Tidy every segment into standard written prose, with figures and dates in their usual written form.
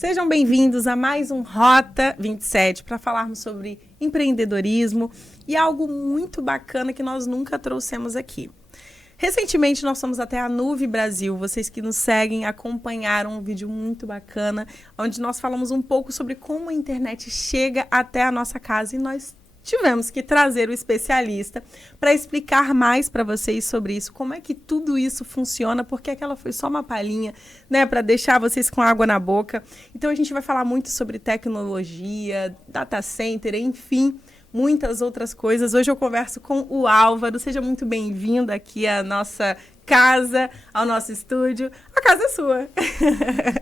Sejam bem-vindos a mais um Rota 27 para falarmos sobre empreendedorismo e algo muito bacana que nós nunca trouxemos aqui. Recentemente nós fomos até a Nuve Brasil, vocês que nos seguem acompanharam um vídeo muito bacana, onde nós falamos um pouco sobre como a internet chega até a nossa casa e nós tivemos que trazer o especialista para explicar mais para vocês sobre isso, como é que tudo isso funciona, porque aquela foi só uma palhinha, né, para deixar vocês com água na boca. Então a gente vai falar muito sobre tecnologia, data center, enfim, muitas outras coisas. Hoje eu converso com o Álvaro. Seja muito bem-vindo aqui à nossa casa, ao nosso estúdio. A casa é sua.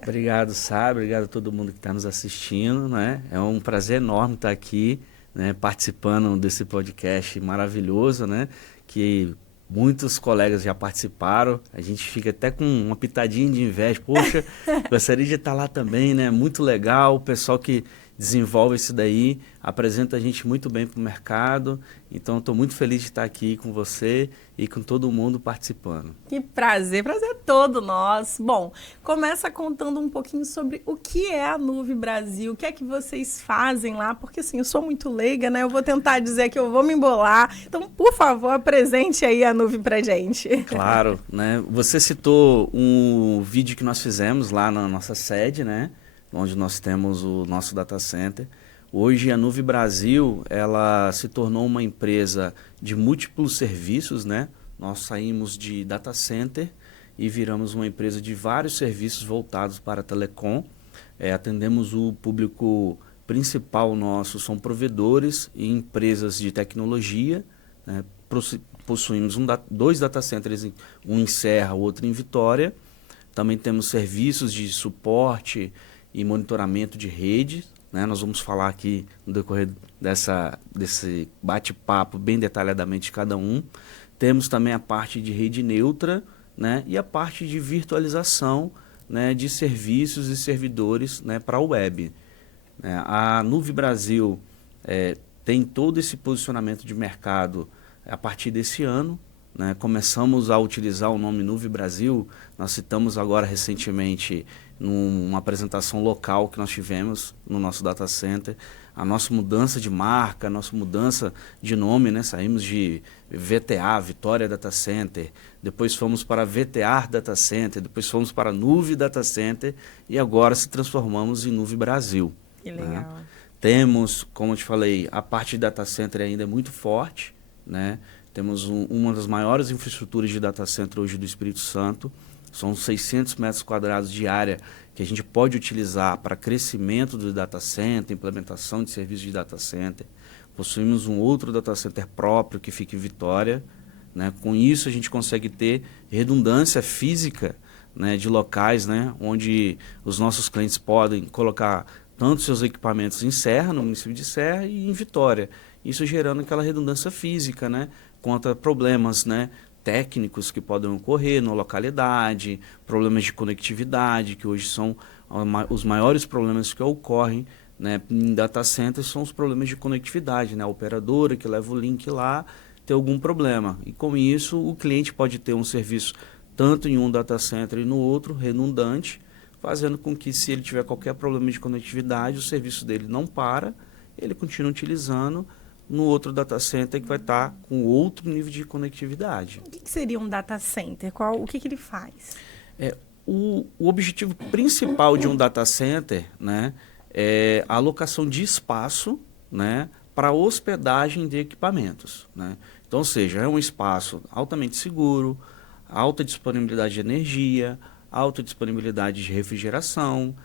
Obrigado, Sá. Obrigado a todo mundo que está nos assistindo, né? É um prazer enorme estar aqui, né, participando desse podcast maravilhoso, né? Que muitos colegas já participaram. A gente fica até com uma pitadinha de inveja. Poxa, gostaria de estar lá também, né? Muito legal. O pessoal que desenvolve isso daí, apresenta a gente muito bem para o mercado. Então, estou muito feliz de estar aqui com você e com todo mundo participando. Que prazer todo nosso. Bom, começa contando um pouquinho sobre o que é a Nuve Brasil, o que é que vocês fazem lá, porque assim, eu sou muito leiga, né? Eu vou tentar dizer que eu vou me embolar. Então, por favor, apresente aí a Nuve pra gente. Claro, né? Você citou um vídeo que nós fizemos lá na nossa sede, né? Onde nós temos o nosso data center. Hoje a Nuve Brasil, ela se tornou uma empresa de múltiplos serviços, né? Nós saímos de data center e viramos uma empresa de vários serviços voltados para a telecom. Atendemos o público principal nosso, são provedores e empresas de tecnologia, né? Possuímos dois data centers, um em Serra, o outro em Vitória. Também temos serviços de suporte e monitoramento de rede, né? Nós vamos falar aqui no decorrer desse bate-papo bem detalhadamente de cada um. Temos também a parte de rede neutra, né? E a parte de virtualização, né? De serviços e servidores, né? Para a web. A Nuve Brasil tem todo esse posicionamento de mercado a partir desse ano, né? Começamos a utilizar o nome Nuve Brasil. Nós citamos agora recentemente numa apresentação local que nós tivemos no nosso data center, a nossa mudança de marca, a nossa mudança de nome, né? Saímos de VTA, Vitória Data Center, depois fomos para VTR Data Center, depois fomos para Nuve Data Center e agora se transformamos em Nuve Brasil. Que legal. Né? Temos, como eu te falei, a parte de data center ainda é muito forte, né? Temos uma das maiores infraestruturas de data center hoje do Espírito Santo. São 600 metros quadrados de área que a gente pode utilizar para crescimento do data center, implementação de serviços de data center. Possuímos um outro data center próprio que fica em Vitória, né? Com isso a gente consegue ter redundância física, né, de locais, né, onde os nossos clientes podem colocar tanto seus equipamentos em Serra, no município de Serra, e em Vitória. Isso gerando aquela redundância física, né, contra problemas, né, técnicos que podem ocorrer na localidade, problemas de conectividade, que hoje são os maiores problemas que ocorrem, né, em data centers, são os problemas de conectividade, né, a operadora que leva o link lá tem algum problema. E com isso o cliente pode ter um serviço tanto em um data center e no outro, redundante, fazendo com que se ele tiver qualquer problema de conectividade, o serviço dele não para, ele continua utilizando no outro data center que vai estar com outro nível de conectividade. O que seria um data center? O que ele faz? O objetivo principal de um data center, né, é a alocação de espaço, né, para hospedagem de equipamentos. Né? Então, ou seja, é um espaço altamente seguro, alta disponibilidade de energia, alta disponibilidade de refrigeração,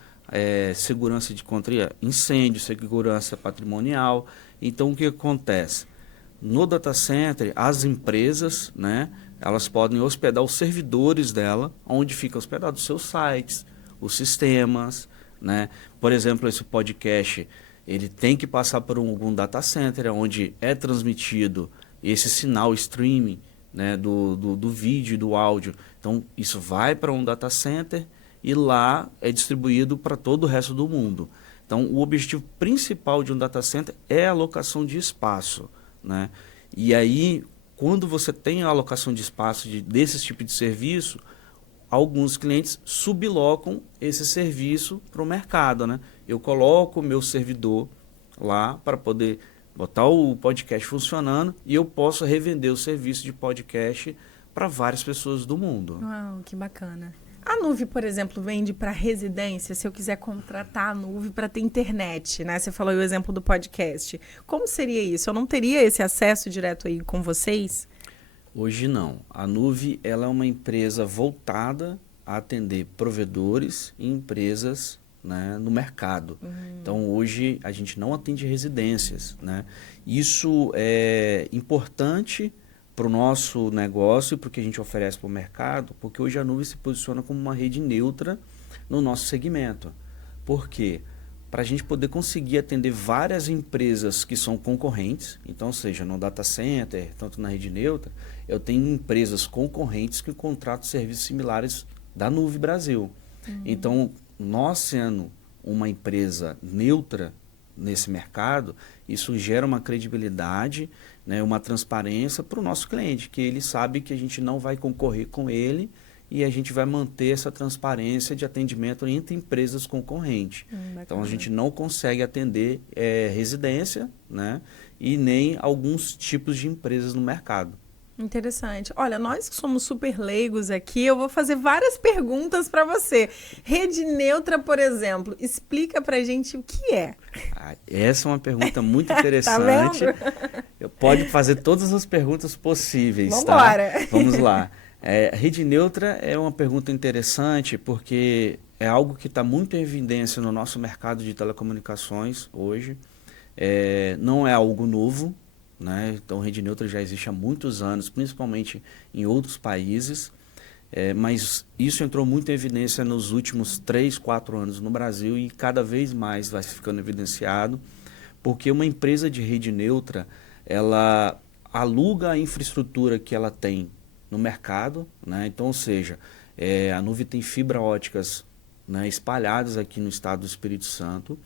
segurança contra incêndio, segurança patrimonial. Então, o que acontece? No data center, as empresas, né, elas podem hospedar os servidores dela, onde ficam hospedados os seus sites, os sistemas. Né? Por exemplo, esse podcast ele tem que passar por algum data center, onde é transmitido esse sinal streaming, né, do vídeo e do áudio. Então, isso vai para um data center e lá é distribuído para todo o resto do mundo. Então, o objetivo principal de um data center é a alocação de espaço. Né? E aí, quando você tem a alocação de espaço desse tipo de serviço, alguns clientes sublocam esse serviço para o mercado, né? Eu coloco o meu servidor lá para poder botar o podcast funcionando e eu posso revender o serviço de podcast para várias pessoas do mundo. Uau, que bacana. A Nuve, por exemplo, vende para residência, se eu quiser contratar a Nuve para ter internet, né? Você falou o exemplo do podcast. Como seria isso? Eu não teria esse acesso direto aí com vocês? Hoje não. A Nuve, ela é uma empresa voltada a atender provedores e empresas, né, no mercado. Então, hoje, a gente não atende residências, né? Isso é importante para o nosso negócio e para o que a gente oferece para o mercado, porque hoje a Nuve se posiciona como uma rede neutra no nosso segmento. Por quê? Para a gente poder conseguir atender várias empresas que são concorrentes, então, seja no data center, tanto na rede neutra, eu tenho empresas concorrentes que contratam serviços similares da Nuve Brasil. Então, nós sendo uma empresa neutra nesse mercado, isso gera uma credibilidade, né, uma transparência para o nosso cliente, que ele sabe que a gente não vai concorrer com ele e a gente vai manter essa transparência de atendimento entre empresas concorrentes. Então, a gente não consegue atender residência, né, e nem alguns tipos de empresas no mercado. Interessante. Olha, nós que somos super leigos aqui, eu vou fazer várias perguntas para você. Rede neutra, por exemplo, explica pra gente o que é. Essa é uma pergunta muito interessante. Tá vendo? Pode fazer todas as perguntas possíveis, Vambora. tá? Vamos lá. Rede neutra é uma pergunta interessante porque é algo que está muito em evidência no nosso mercado de telecomunicações hoje. Não é algo novo, né? Então, rede neutra já existe há muitos anos, principalmente em outros países, mas isso entrou muito em evidência nos últimos 3, 4 anos no Brasil e cada vez mais vai ficando evidenciado, porque uma empresa de rede neutra, ela aluga a infraestrutura que ela tem no mercado, né? Então, ou seja, a Nuve tem fibra óticas, né, espalhadas aqui no estado do Espírito Santo,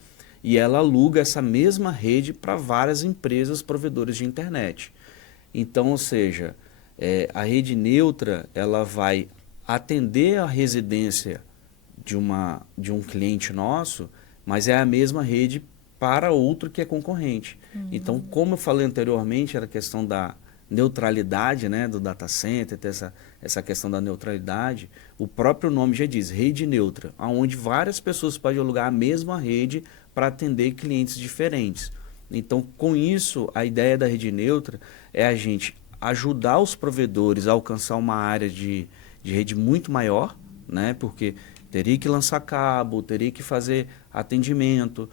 e ela aluga essa mesma rede para várias empresas provedoras de internet. Então, ou seja, a rede neutra, ela vai atender a residência de um cliente nosso, mas é a mesma rede para outro que é concorrente. Então, como eu falei anteriormente, era a questão da neutralidade, né, do data center, essa questão da neutralidade, o próprio nome já diz, rede neutra, onde várias pessoas podem alugar a mesma rede para atender clientes diferentes. Então, com isso, a ideia da rede neutra é a gente ajudar os provedores a alcançar uma área de rede muito maior, né? Porque teria que lançar cabo, teria que fazer atendimento.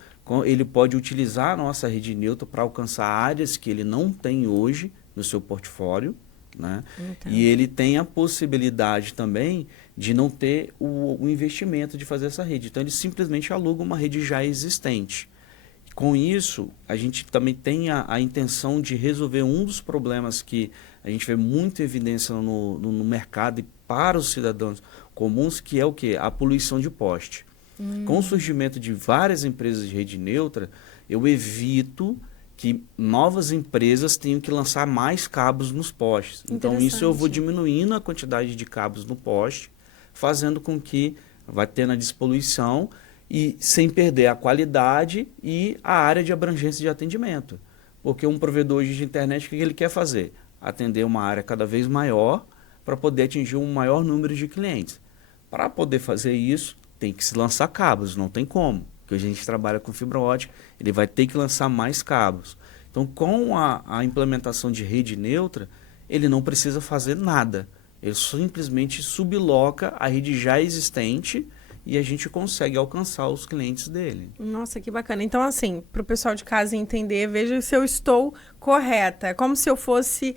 Ele pode utilizar a nossa rede neutra para alcançar áreas que ele não tem hoje no seu portfólio, né? E ele tem a possibilidade também de não ter o investimento de fazer essa rede. Então, ele simplesmente aluga uma rede já existente. Com isso, a gente também tem a intenção de resolver um dos problemas que a gente vê muita evidência no mercado e para os cidadãos comuns, que é o quê? A poluição de poste. Com o surgimento de várias empresas de rede neutra, eu evito que novas empresas tenham que lançar mais cabos nos postes. Então, isso eu vou diminuindo a quantidade de cabos no poste, fazendo com que vai tendo a despoluição e sem perder a qualidade e a área de abrangência de atendimento. Porque um provedor hoje de internet, o que ele quer fazer? Atender uma área cada vez maior para poder atingir um maior número de clientes. Para poder fazer isso, tem que se lançar cabos, não tem como. Porque hoje a gente trabalha com fibra ótica, ele vai ter que lançar mais cabos. Então, com a implementação de rede neutra, ele não precisa fazer nada. Ele simplesmente subloca a rede já existente e a gente consegue alcançar os clientes dele. Nossa, que bacana. Então, assim, para o pessoal de casa entender, veja se eu estou correta. É como se eu fosse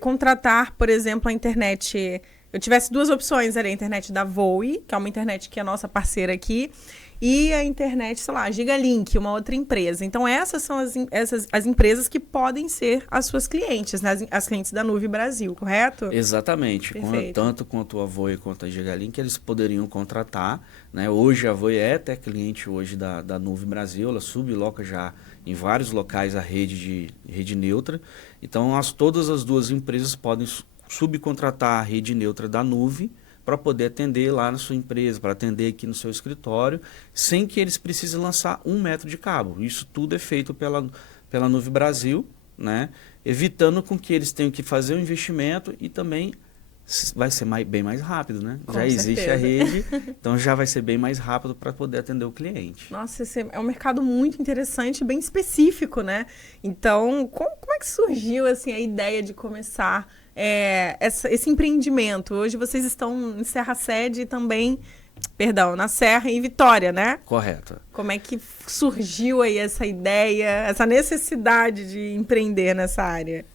contratar, por exemplo, a internet... Eu tivesse duas opções ali, a internet da Voe, que é uma internet que é nossa parceira aqui, e a internet, sei lá, Gigalink, uma outra empresa. Então, essas são as empresas que podem ser as suas clientes, né? As clientes da Nuve Brasil, correto? Exatamente. Tanto quanto a Voe quanto a Gigalink, eles poderiam contratar, né? Hoje a Voe é até cliente hoje da Nuve Brasil, ela subloca já em vários locais a rede neutra. Então, todas as duas empresas podem subcontratar a rede neutra da Nuve para poder atender lá na sua empresa, para atender aqui no seu escritório, sem que eles precisem lançar 1 metro de cabo. Isso tudo é feito pela Nuvem Brasil, né? Evitando com que eles tenham que fazer um investimento e também vai ser bem mais rápido, né? Com já existe certeza. a rede, então já vai ser bem mais rápido para poder atender o cliente. Nossa, esse é um mercado muito interessante, bem específico, né? Então, como é que surgiu assim, a ideia de começar esse empreendimento? Hoje vocês estão em Serra Sede e também, perdão, na Serra e em Vitória, né? Correto. Como é que surgiu aí essa ideia, essa necessidade de empreender nessa área?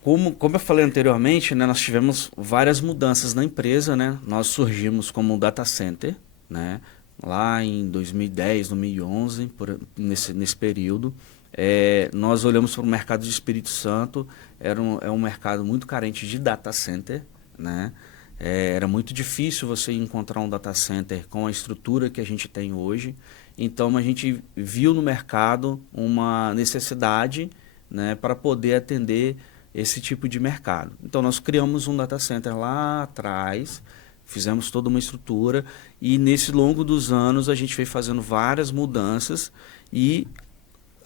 Como eu falei anteriormente, né, nós tivemos várias mudanças na empresa, né? Nós surgimos como um data center, né? Lá em 2010, 2011, nesse período. Nós olhamos para o mercado de Espírito Santo, é um mercado muito carente de data center, né? Era muito difícil você encontrar um data center com a estrutura que a gente tem hoje. Então, a gente viu no mercado uma necessidade, né, para poder atender esse tipo de mercado. Então, nós criamos um data center lá atrás, fizemos toda uma estrutura e, nesse longo dos anos, a gente foi fazendo várias mudanças e,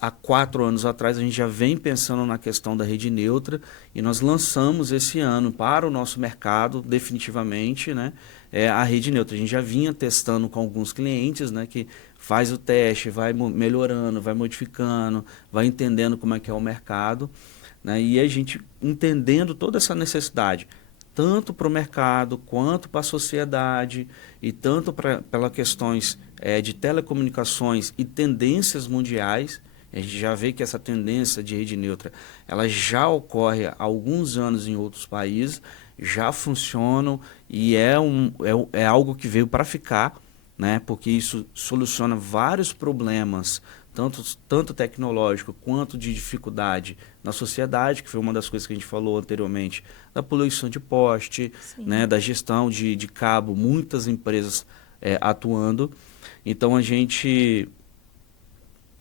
há 4 anos atrás, a gente já vem pensando na questão da rede neutra e nós lançamos esse ano para o nosso mercado, definitivamente, né, a rede neutra. A gente já vinha testando com alguns clientes, né, que faz o teste, vai melhorando, vai modificando, vai entendendo como é que é o mercado, né, e a gente entendendo toda essa necessidade, tanto para o mercado, quanto para a sociedade, e tanto pelas questões de telecomunicações e tendências mundiais. A gente já vê que essa tendência de rede neutra, ela já ocorre há alguns anos em outros países, já funcionam e é algo que veio para ficar, né? Porque isso soluciona vários problemas, tanto tecnológico quanto de dificuldade na sociedade, que foi uma das coisas que a gente falou anteriormente, da poluição de poste, né? Da gestão de cabo, muitas empresas atuando. Então, a gente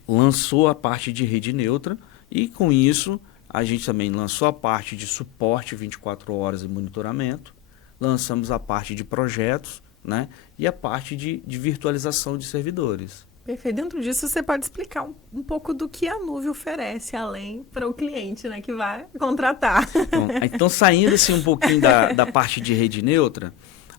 lançou a parte de rede neutra e, com isso, a gente também lançou a parte de suporte 24 horas e monitoramento, lançamos a parte de projetos, né, e a parte de virtualização de servidores. Perfeito. Dentro disso, você pode explicar um pouco do que a Nuvem oferece, além para o cliente, né, que vai contratar. Então, saindo assim, um pouquinho da parte de rede neutra,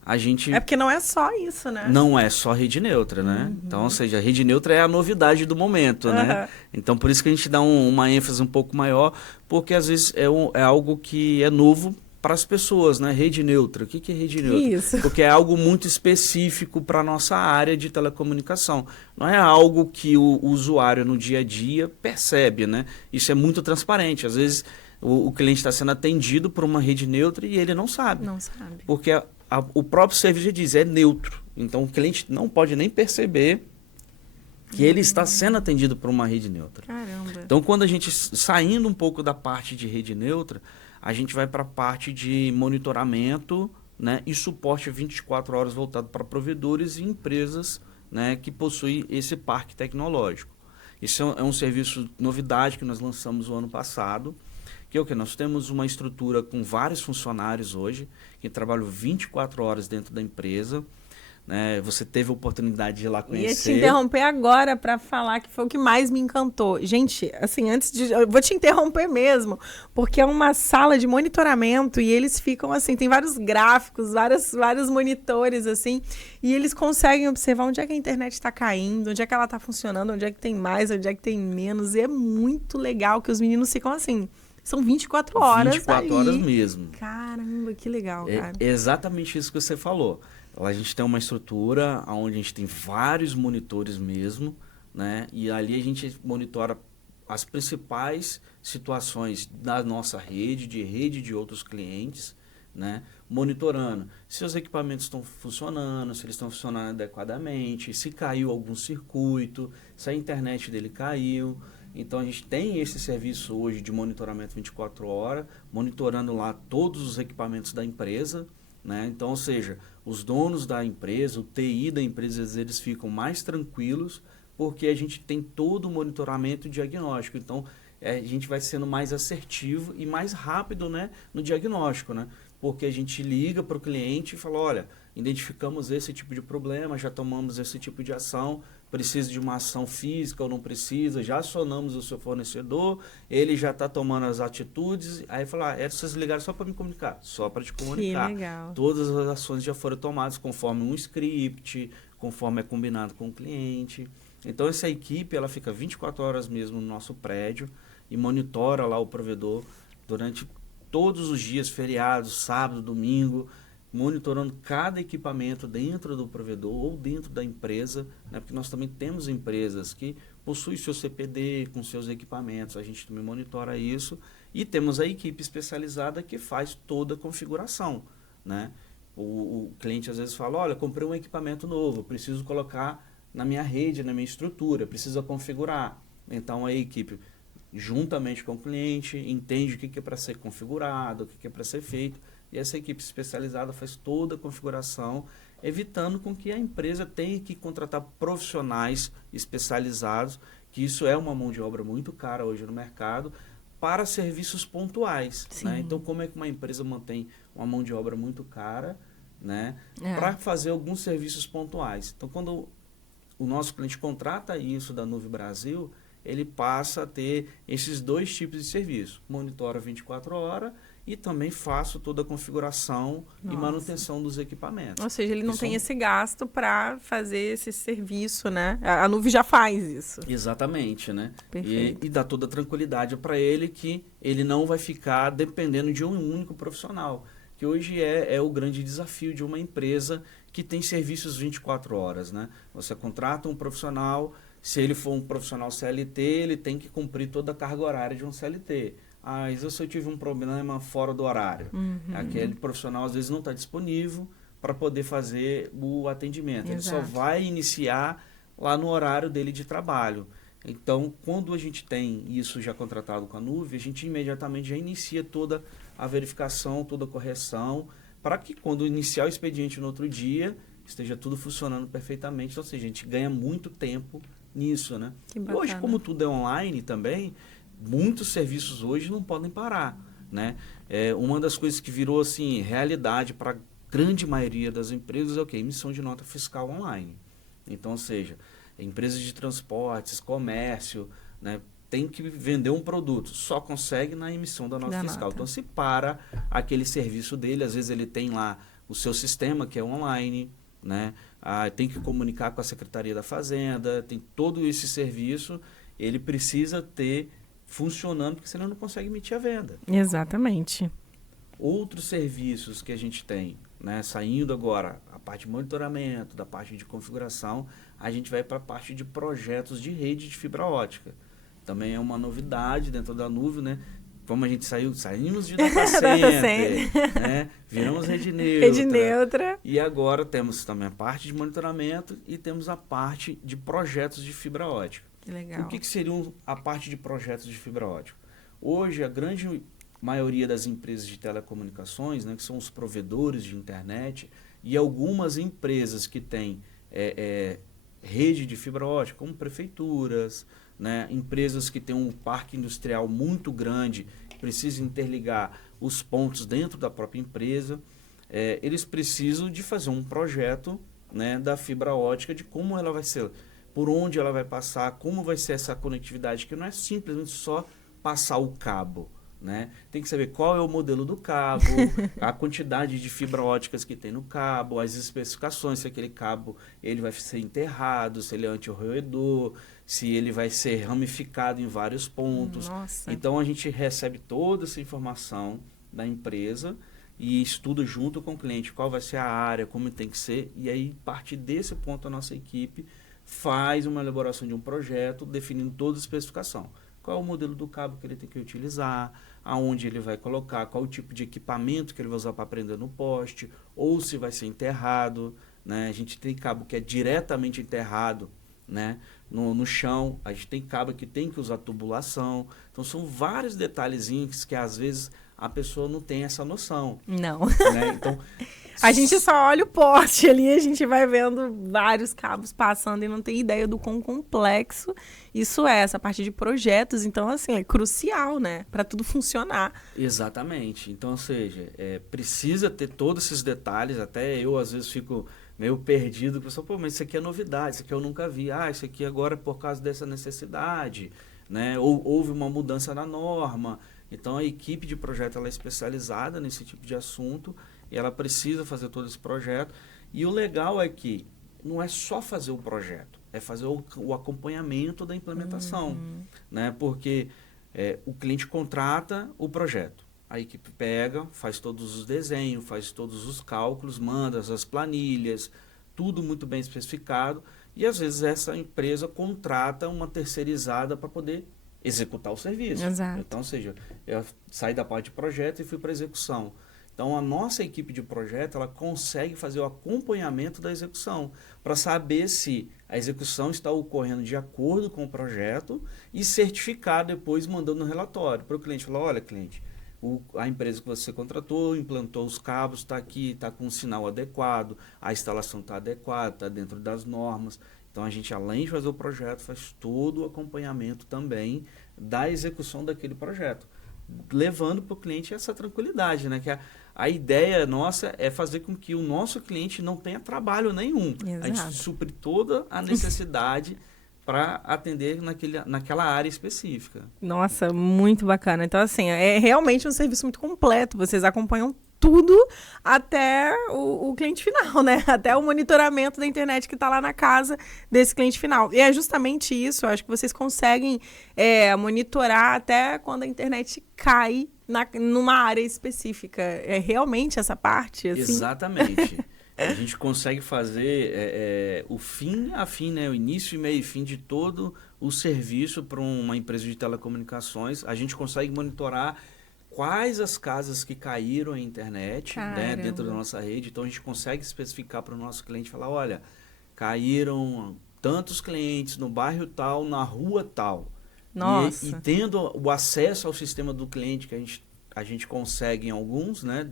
a gente... porque não é só isso, né? Não é só rede neutra, né? Então, ou seja, a rede neutra é a novidade do momento, né? Então, por isso que a gente dá uma ênfase um pouco maior, porque às vezes é algo que é novo para as pessoas, né? Rede neutra. O que é rede neutra? Isso. Porque é algo muito específico para a nossa área de telecomunicação. Não é algo que o usuário no dia a dia percebe, né? Isso é muito transparente. Às vezes o cliente está sendo atendido por uma rede neutra e ele não sabe. Não sabe. Porque o próprio serviço diz, é neutro. Então, o cliente não pode nem perceber que ele está sendo atendido por uma rede neutra. Caramba. Então, quando a gente, saindo um pouco da parte de rede neutra, a gente vai para a parte de monitoramento, né, e suporte 24 horas voltado para provedores e empresas, né, que possuem esse parque tecnológico. Isso é um serviço novidade que nós lançamos o ano passado, que é o que? Nós temos uma estrutura com vários funcionários hoje, que trabalham 24 horas dentro da empresa, né? Você teve a oportunidade de ir lá conhecer. Ia te interromper agora para falar que foi o que mais me encantou. Gente, assim, eu vou te interromper mesmo, porque é uma sala de monitoramento e eles ficam assim, tem vários gráficos, vários monitores, assim, e eles conseguem observar onde é que a internet está caindo, onde é que ela está funcionando, onde é que tem mais, onde é que tem menos, e é muito legal que os meninos ficam assim. São 24 horas 24 horas mesmo. Caramba, que legal, cara. É exatamente isso que você falou. Lá a gente tem uma estrutura onde a gente tem vários monitores mesmo, né? E ali a gente monitora as principais situações da nossa rede de outros clientes, né? Monitorando se os equipamentos estão funcionando, se eles estão funcionando adequadamente, se caiu algum circuito, se a internet dele caiu. Então, a gente tem esse serviço hoje de monitoramento 24 horas, monitorando lá todos os equipamentos da empresa, né? Então, ou seja, os donos da empresa, o TI da empresa, eles ficam mais tranquilos, porque a gente tem todo o monitoramento e diagnóstico. Então, a gente vai sendo mais assertivo e mais rápido, né, no diagnóstico, né? Porque a gente liga para o cliente e fala, olha, identificamos esse tipo de problema, já tomamos esse tipo de ação, precisa de uma ação física ou não precisa, já acionamos o seu fornecedor, ele já está tomando as atitudes, aí falar, vocês ligaram só para me comunicar, só para te comunicar. Que legal. Todas as ações já foram tomadas conforme um script, conforme é combinado com o cliente. Então essa equipe, ela fica 24 horas mesmo no nosso prédio e monitora lá o provedor durante todos os dias, feriados, sábado, domingo, monitorando cada equipamento dentro do provedor ou dentro da empresa, né? Porque nós também temos empresas que possuem seu CPD com seus equipamentos, a gente também monitora isso, e temos a equipe especializada que faz toda a configuração, né? O cliente às vezes fala, olha, comprei um equipamento novo, preciso colocar na minha rede, na minha estrutura, precisa configurar. Então a equipe, juntamente com o cliente, entende o que é para ser configurado, o que é para ser feito, e essa equipe especializada faz toda a configuração, evitando com que a empresa tenha que contratar profissionais especializados, que isso é uma mão de obra muito cara hoje no mercado, para serviços pontuais. Né? Então, como é que uma empresa mantém uma mão de obra muito cara, né, para fazer alguns serviços pontuais? Então, quando o nosso cliente contrata isso da Nuve Brasil, ele passa a ter esses dois tipos de serviço. Monitora 24 horas e também faço toda a configuração e manutenção dos equipamentos. Ou seja, ele não tem esse gasto para fazer esse serviço, né? A Nuve já faz isso. Exatamente, né? Perfeito. E dá toda a tranquilidade para ele que ele não vai ficar dependendo de um único profissional, que hoje é o grande desafio de uma empresa que tem serviços 24 horas, né? Você contrata um profissional, se ele for um profissional CLT, ele tem que cumprir toda a carga horária de um CLT. Mas se eu tive um problema fora do horário, aquele profissional às vezes não está disponível para poder fazer o atendimento. Ele só vai iniciar lá no horário dele de trabalho. Então, quando a gente tem isso já contratado com a Nuve, a gente imediatamente já inicia toda a verificação, toda a correção, para que quando iniciar o expediente no outro dia, esteja tudo funcionando perfeitamente. Então, assim, a gente ganha muito tempo nisso, né? Que e hoje, como tudo é online também, muitos serviços hoje não podem parar, né? Uma das coisas que virou assim realidade para a grande maioria das empresas é o quê? Emissão de nota fiscal online. Então, ou seja, empresas de transportes, comércio, né, tem que vender um produto, só consegue na emissão da nota fiscal. Então, se para aquele serviço dele, às vezes ele tem lá o seu sistema que é online, né? Tem que comunicar com a Secretaria da Fazenda, tem todo esse serviço, ele precisa ter funcionando, porque senão não consegue emitir a venda. Exatamente. Outros serviços que a gente tem, né, saindo agora, a parte de monitoramento, da parte de configuração, a gente vai para a parte de projetos de rede de fibra ótica. Também é uma novidade dentro da Nuve, né? Como a gente saímos de data center, né? Viramos rede neutra. Rede neutra. E agora temos também a parte de monitoramento e temos a parte de projetos de fibra ótica. Que legal. O que seriam a parte de projetos de fibra ótica? Hoje, a grande maioria das empresas de telecomunicações, né, que são os provedores de internet, e algumas empresas que têm rede de fibra ótica, como prefeituras, né, empresas que têm um parque industrial muito grande, precisam interligar os pontos dentro da própria empresa, eles precisam de fazer um projeto, né, da fibra ótica, de como ela vai ser, por onde ela vai passar, como vai ser essa conectividade, que não é simplesmente só passar o cabo, né? Tem que saber qual é o modelo do cabo, a quantidade de fibra óticas que tem no cabo, as especificações, se aquele cabo ele vai ser enterrado, se ele é anti-roedor, se ele vai ser ramificado em vários pontos. Nossa. Então, a gente recebe toda essa informação da empresa e estuda junto com o cliente qual vai ser a área, como tem que ser, e aí, a partir desse ponto, a nossa equipe faz uma elaboração de um projeto definindo toda a especificação. Qual é o modelo do cabo que ele tem que utilizar, aonde ele vai colocar, qual o tipo de equipamento que ele vai usar para prender no poste, ou se vai ser enterrado, né? A gente tem cabo que é diretamente enterrado, né, no chão, a gente tem cabo que tem que usar tubulação. Então, são vários detalhezinhos que às vezes a pessoa não tem essa noção. Não. Né? Então, a gente só olha o poste ali, a gente vai vendo vários cabos passando e não tem ideia do quão complexo isso é, essa parte de projetos. Então, assim, é crucial, né? Para tudo funcionar. Exatamente. Então, ou seja, precisa ter todos esses detalhes. Até eu, às vezes, fico meio perdido. Pessoal, pô, mas isso aqui é novidade, isso aqui eu nunca vi. Ah, isso aqui agora é por causa dessa necessidade, né? Ou houve uma mudança na norma. Então, a equipe de projeto ela é especializada nesse tipo de assunto e ela precisa fazer todo esse projeto. E o legal é que não é só fazer o projeto, é fazer o acompanhamento da implementação, né? Porque o cliente contrata o projeto, a equipe pega, faz todos os desenhos, faz todos os cálculos, manda as planilhas, tudo muito bem especificado, e às vezes essa empresa contrata uma terceirizada para poder executar o serviço. Exato. Então, ou seja, eu saí da parte de projeto e fui para a execução. Então, a nossa equipe de projeto, ela consegue fazer o acompanhamento da execução, para saber se a execução está ocorrendo de acordo com o projeto e certificar depois, mandando um relatório para o cliente. Falar, olha, cliente, a empresa que você contratou, implantou os cabos, está aqui, está com um sinal adequado, a instalação está adequada, está dentro das normas. Então, a gente, além de fazer o projeto, faz todo o acompanhamento também da execução daquele projeto, levando para o cliente essa tranquilidade, né? Que a ideia nossa é fazer com que o nosso cliente não tenha trabalho nenhum. Exato. A gente supre toda a necessidade para atender naquela área específica. Nossa, muito bacana. Então, assim, é realmente um serviço muito completo. Vocês acompanham tudo até o cliente final, né? Até o monitoramento da internet que está lá na casa desse cliente final. E é justamente isso, eu acho que vocês conseguem monitorar até quando a internet cai numa área específica. É realmente essa parte? Assim? Exatamente. A gente consegue fazer o fim a fim, né? O início, meio e fim de todo o serviço para uma empresa de telecomunicações. A gente consegue monitorar quais as casas que caíram em internet, né, dentro da nossa rede. Então, a gente consegue especificar para o nosso cliente, falar, olha, caíram tantos clientes no bairro tal, na rua tal. Nossa. E tendo o acesso ao sistema do cliente, que a gente consegue em alguns, né,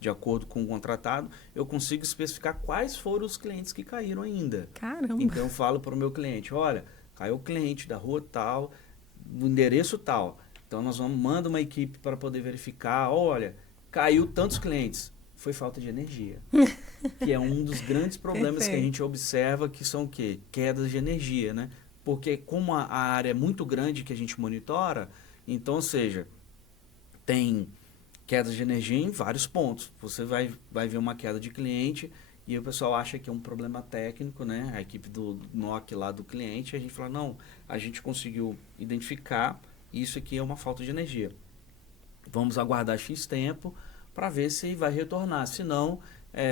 de acordo com o contratado, eu consigo especificar quais foram os clientes que caíram ainda. Caramba! Então, eu falo para o meu cliente, olha, caiu o cliente da rua tal, do endereço tal. Então, nós manda uma equipe para poder verificar, olha, caiu tantos clientes. Foi falta de energia. Que é um dos grandes problemas que a gente observa, que são o quê? Quedas de energia, né? Porque como a área é muito grande que a gente monitora, então, ou seja, tem quedas de energia em vários pontos. Você vai ver uma queda de cliente e o pessoal acha que é um problema técnico, né? A equipe do NOC lá do cliente, a gente fala, não, a gente conseguiu identificar, isso aqui é uma falta de energia. Vamos aguardar X tempo para ver se vai retornar. Se não,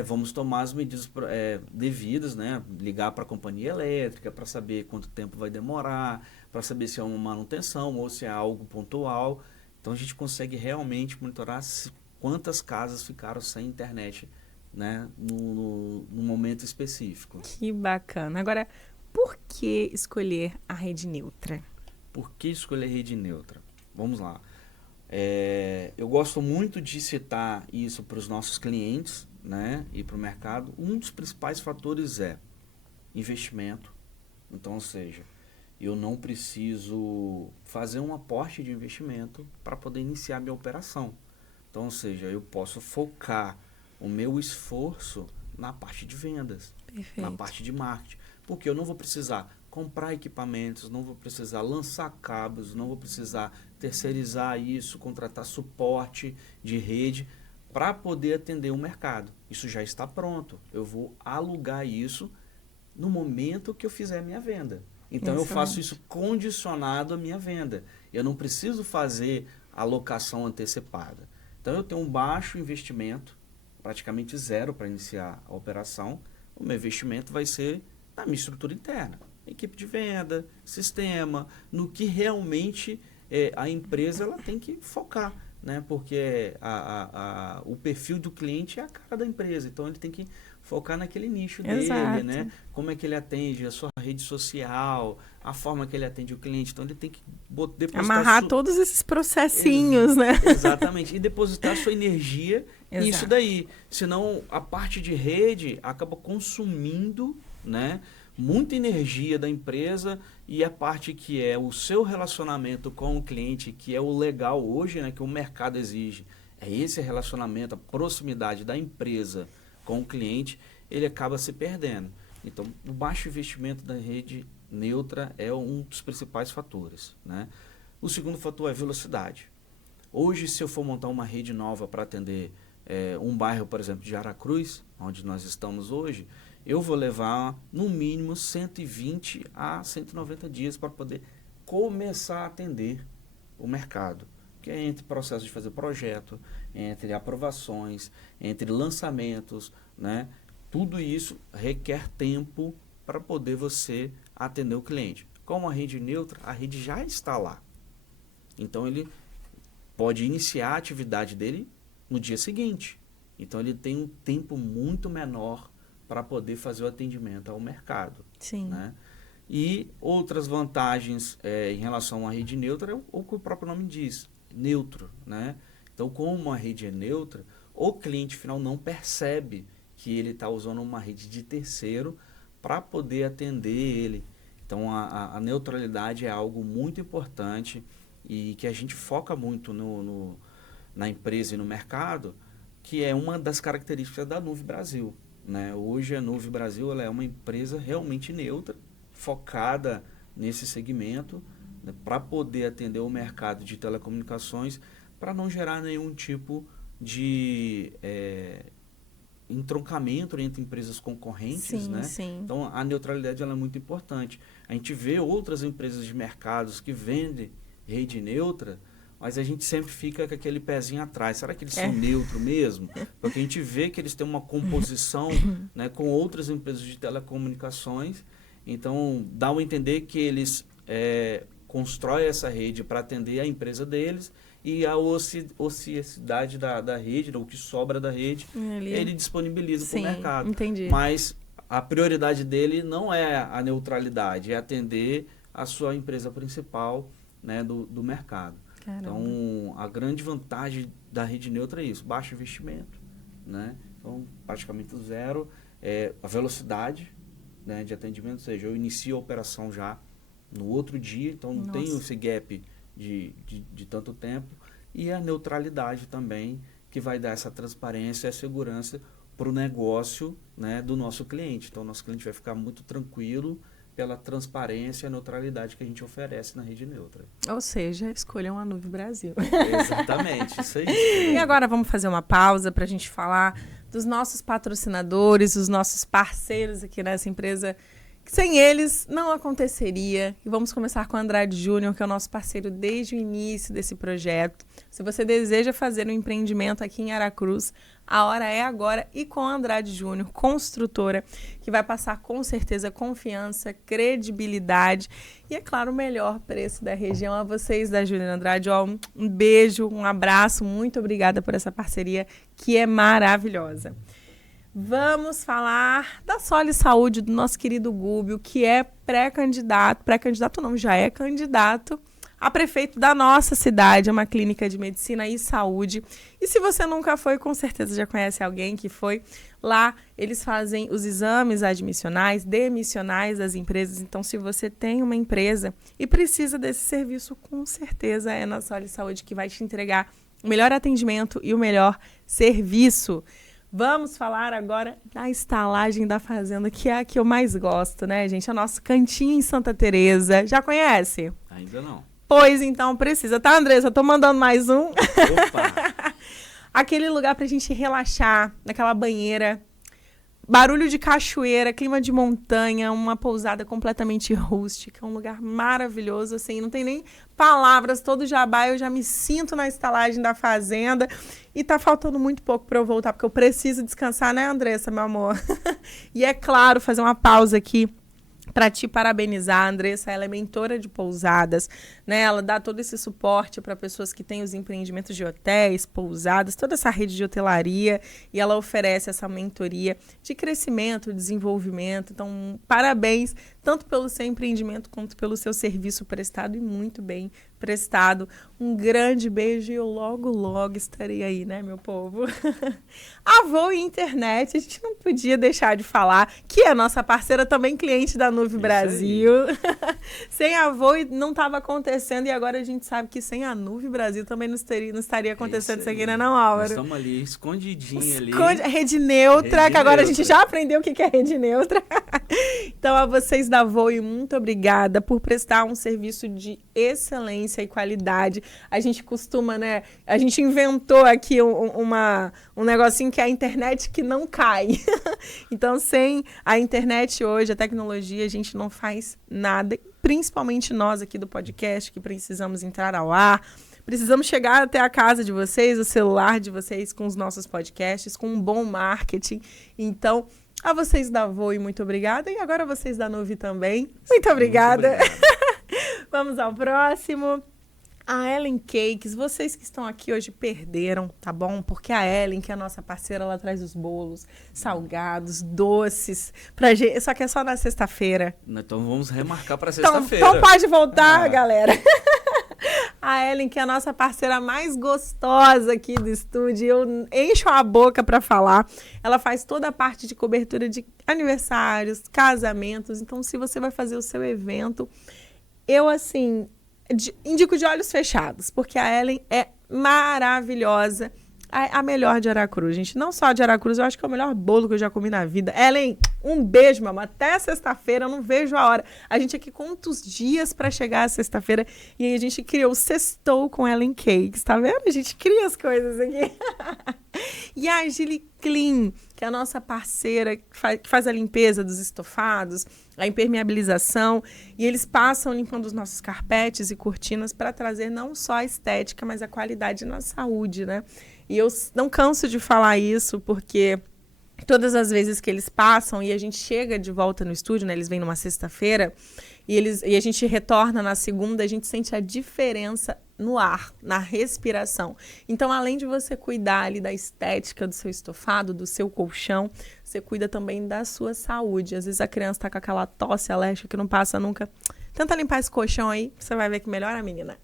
vamos tomar as medidas devidas, né? Ligar para a companhia elétrica para saber quanto tempo vai demorar, para saber se é uma manutenção ou se é algo pontual. Então, a gente consegue realmente monitorar quantas casas ficaram sem internet, né? no momento específico. Que bacana. Agora, por que escolher a rede neutra? Por que escolher rede neutra? Vamos lá. Eu gosto muito de citar isso para os nossos clientes, né, e para o mercado. Um dos principais fatores é investimento. Então, ou seja, eu não preciso fazer um aporte de investimento para poder iniciar minha operação. Então, ou seja, eu posso focar o meu esforço na parte de vendas, Perfeito. na parte de marketing, porque eu não vou precisar comprar equipamentos, não vou precisar lançar cabos, não vou precisar terceirizar isso, contratar suporte de rede para poder atender o mercado. Isso já está pronto. Eu vou alugar isso no momento que eu fizer a minha venda. Então, eu faço isso condicionado à minha venda. Eu não preciso fazer a locação antecipada. Então, eu tenho um baixo investimento, praticamente zero para iniciar a operação. O meu investimento vai ser na minha estrutura interna. Equipe de venda, sistema, no que realmente a empresa ela tem que focar, né? Porque o perfil do cliente é a cara da empresa, então ele tem que focar naquele nicho Exato. dele, né? Como é que ele atende a sua rede social, a forma que ele atende o cliente. Então, ele tem que depositar... Amarrar todos esses processinhos, né? Exatamente. E depositar sua energia nisso daí. Senão, a parte de rede acaba consumindo, né, muita energia da empresa, e a parte que é o seu relacionamento com o cliente, que é o legal hoje, né, que o mercado exige. É esse relacionamento, a proximidade da empresa com o cliente, ele acaba se perdendo. Então, o baixo investimento da rede neutra é um dos principais fatores, né? O segundo fator é velocidade. Hoje, se eu for montar uma rede nova para atender um bairro, por exemplo, de Aracruz, onde nós estamos hoje, eu vou levar, no mínimo, 120 a 190 dias para poder começar a atender o mercado. Que é entre processo de fazer projeto, entre aprovações, entre lançamentos, né? Tudo isso requer tempo para poder você atender o cliente. Com a rede neutra, a rede já está lá. Então, ele pode iniciar a atividade dele no dia seguinte. Então, ele tem um tempo muito menor para poder fazer o atendimento ao mercado. Sim. Né? E outras vantagens em relação à rede neutra é o que o próprio nome diz, neutro. Né? Então, como a rede é neutra, o cliente final não percebe que ele está usando uma rede de terceiro para poder atender ele. Então, a neutralidade é algo muito importante e que a gente foca muito na empresa e no mercado, que é uma das características da Nuve Brasil. Né? Hoje, a Nuve Brasil ela é uma empresa realmente neutra, focada nesse segmento, né, para poder atender o mercado de telecomunicações, para não gerar nenhum tipo de entroncamento entre empresas concorrentes. Sim, né? sim. Então, a neutralidade ela é muito importante. A gente vê outras empresas de mercados que vendem rede neutra, mas a gente sempre fica com aquele pezinho atrás. Será que eles são neutros mesmo? Porque a gente vê que eles têm uma composição, né, com outras empresas de telecomunicações. Então, dá a entender que eles constroem essa rede para atender a empresa deles, e a ociosidade da rede, o que sobra da rede, ele disponibiliza para o mercado. Entendi. Mas a prioridade dele não é a neutralidade, é atender a sua empresa principal, né, do mercado. Caramba. Então, a grande vantagem da rede neutra é isso, baixo investimento, né? Então, praticamente zero. A velocidade, né, de atendimento, ou seja, eu inicio a operação já no outro dia, então não tenho esse gap de tanto tempo. E a neutralidade também, que vai dar essa transparência e a segurança para o negócio, né, do nosso cliente. Então, o nosso cliente vai ficar muito tranquilo pela transparência e a neutralidade que a gente oferece na rede neutra. Ou seja, escolham a Nuve Brasil. Exatamente, isso aí. E agora vamos fazer uma pausa para a gente falar dos nossos patrocinadores, dos nossos parceiros aqui nessa empresa, que sem eles não aconteceria. E vamos começar com o Andrade Júnior, que é o nosso parceiro desde o início desse projeto. Se você deseja fazer um empreendimento aqui em Aracruz, a hora é agora, e com a Andrade Júnior, construtora, que vai passar com certeza confiança, credibilidade e, é claro, o melhor preço da região. A vocês da Júnior Andrade, um beijo, um abraço, muito obrigada por essa parceria que é maravilhosa. Vamos falar da Soli Saúde, do nosso querido Gúbio, que é pré-candidato não, já é candidato a prefeito da nossa cidade, é uma clínica de medicina e saúde. E se você nunca foi, com certeza já conhece alguém que foi. Lá eles fazem os exames admissionais, demissionais das empresas. Então, se você tem uma empresa e precisa desse serviço, com certeza é na Soli Saúde que vai te entregar o melhor atendimento e o melhor serviço. Vamos falar agora da estalagem da fazenda, que é a que eu mais gosto, né, gente? É o nosso cantinho em Santa Teresa. Já conhece? Ainda não. Pois então precisa, tá, Andressa? Tô mandando mais um. Opa! Aquele lugar pra gente relaxar, naquela banheira, barulho de cachoeira, clima de montanha, uma pousada completamente rústica, um lugar maravilhoso, assim, não tem nem palavras, todo jabá, eu já me sinto na estalagem da fazenda e tá faltando muito pouco pra eu voltar, porque eu preciso descansar, né, Andressa, meu amor? E é claro, fazer uma pausa aqui para te parabenizar, a Andressa, ela é mentora de pousadas, né? Ela dá todo esse suporte para pessoas que têm os empreendimentos de hotéis, pousadas, toda essa rede de hotelaria, e ela oferece essa mentoria de crescimento, desenvolvimento. Então, parabéns tanto pelo seu empreendimento quanto pelo seu serviço prestado e muito bem prestado. Um grande beijo e eu logo, logo estarei aí, né, meu povo? A Voe Internet, a gente não podia deixar de falar, que é nossa parceira, também cliente da Nuve Brasil. Sem a Voe não estava acontecendo e agora a gente sabe que sem a Nuve Brasil também não estaria acontecendo isso aqui, né, não, Álvaro? Nós estamos ali, escondidinha ali. Rede neutra, que agora a gente já aprendeu o que é rede neutra. Então, a vocês da Voe, muito obrigada por prestar um serviço de excelência e qualidade. A gente costuma, né? A gente inventou aqui um negocinho que é a internet que não cai. Então, sem a internet hoje, a tecnologia, a gente não faz nada. Principalmente nós aqui do podcast, que precisamos entrar ao ar. Precisamos chegar até a casa de vocês, o celular de vocês com os nossos podcasts, com um bom marketing. Então, a vocês da Voe, muito obrigada. E agora a vocês da Nuve também. Muito obrigada. Muito obrigado. Vamos ao próximo. A Ellen Cakes, vocês que estão aqui hoje perderam, tá bom? Porque a Ellen, que é a nossa parceira, ela traz os bolos, salgados, doces pra gente. Só que é só na sexta-feira. Então vamos remarcar pra sexta-feira. Então pode voltar, galera. A Ellen, que é a nossa parceira mais gostosa aqui do estúdio, eu encho a boca para falar. Ela faz toda a parte de cobertura de aniversários, casamentos. Então, se você vai fazer o seu evento, eu, assim, indico de olhos fechados, porque a Ellen é maravilhosa. A melhor de Aracruz, gente. Não só de Aracruz, eu acho que é o melhor bolo que eu já comi na vida. Ellen, um beijo, mamãe. Até sexta-feira, eu não vejo a hora. A gente aqui quantos dias para chegar a sexta-feira. E aí a gente criou o Sextou com Ellen Cakes, tá vendo? A gente cria as coisas aqui. E a Gili Clean, que é a nossa parceira, que faz a limpeza dos estofados, a impermeabilização. E eles passam limpando os nossos carpetes e cortinas para trazer não só a estética, mas a qualidade na saúde, né? E eu não canso de falar isso, porque todas as vezes que eles passam e a gente chega de volta no estúdio, né? Eles vêm numa sexta-feira e a gente retorna na segunda, a gente sente a diferença no ar, na respiração. Então, além de você cuidar ali da estética do seu estofado, do seu colchão, você cuida também da sua saúde. Às vezes a criança tá com aquela tosse alérgica que não passa nunca. Tenta limpar esse colchão aí, você vai ver que melhora, menina.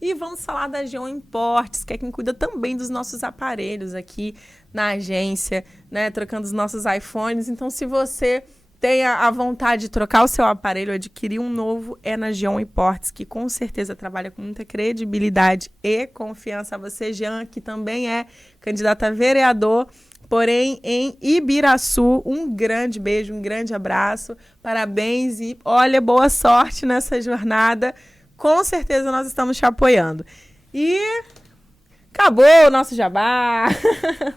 E vamos falar da Geon Imports, que é quem cuida também dos nossos aparelhos aqui na agência, né? Trocando os nossos iPhones. Então, se você tem a vontade de trocar o seu aparelho, adquirir um novo, é na Geon Imports, que com certeza trabalha com muita credibilidade e confiança. A você, Jean, que também é candidato a vereador, porém em Ibiraçu. Um grande beijo, um grande abraço, parabéns e olha, boa sorte nessa jornada. Com certeza nós estamos te apoiando. E acabou o nosso jabá.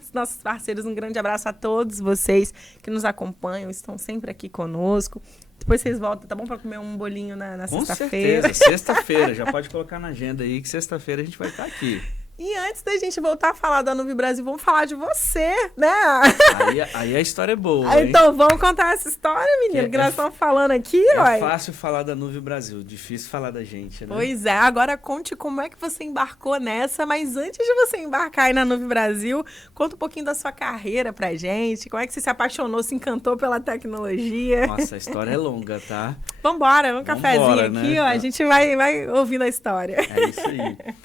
Os nossos parceiros, um grande abraço a todos vocês que nos acompanham, estão sempre aqui conosco. Depois vocês voltam, tá bom? Para comer um bolinho na sexta-feira. Com certeza, sexta-feira. Já pode colocar na agenda aí que sexta-feira a gente vai estar aqui. E antes da gente voltar a falar da Nuve Brasil, vamos falar de você, né? Aí a história é boa, então vamos contar essa história, menino, que nós estamos falando aqui, ó. É fácil falar da Nuve Brasil, difícil falar da gente, né? Pois é, agora conte como é que você embarcou nessa, mas antes de você embarcar aí na Nuve Brasil, conta um pouquinho da sua carreira pra gente, como é que você se apaixonou, se encantou pela tecnologia. Nossa, a história é longa, tá? Vambora, um cafezinho aqui, né? Ó, a gente vai ouvindo a história. É isso aí.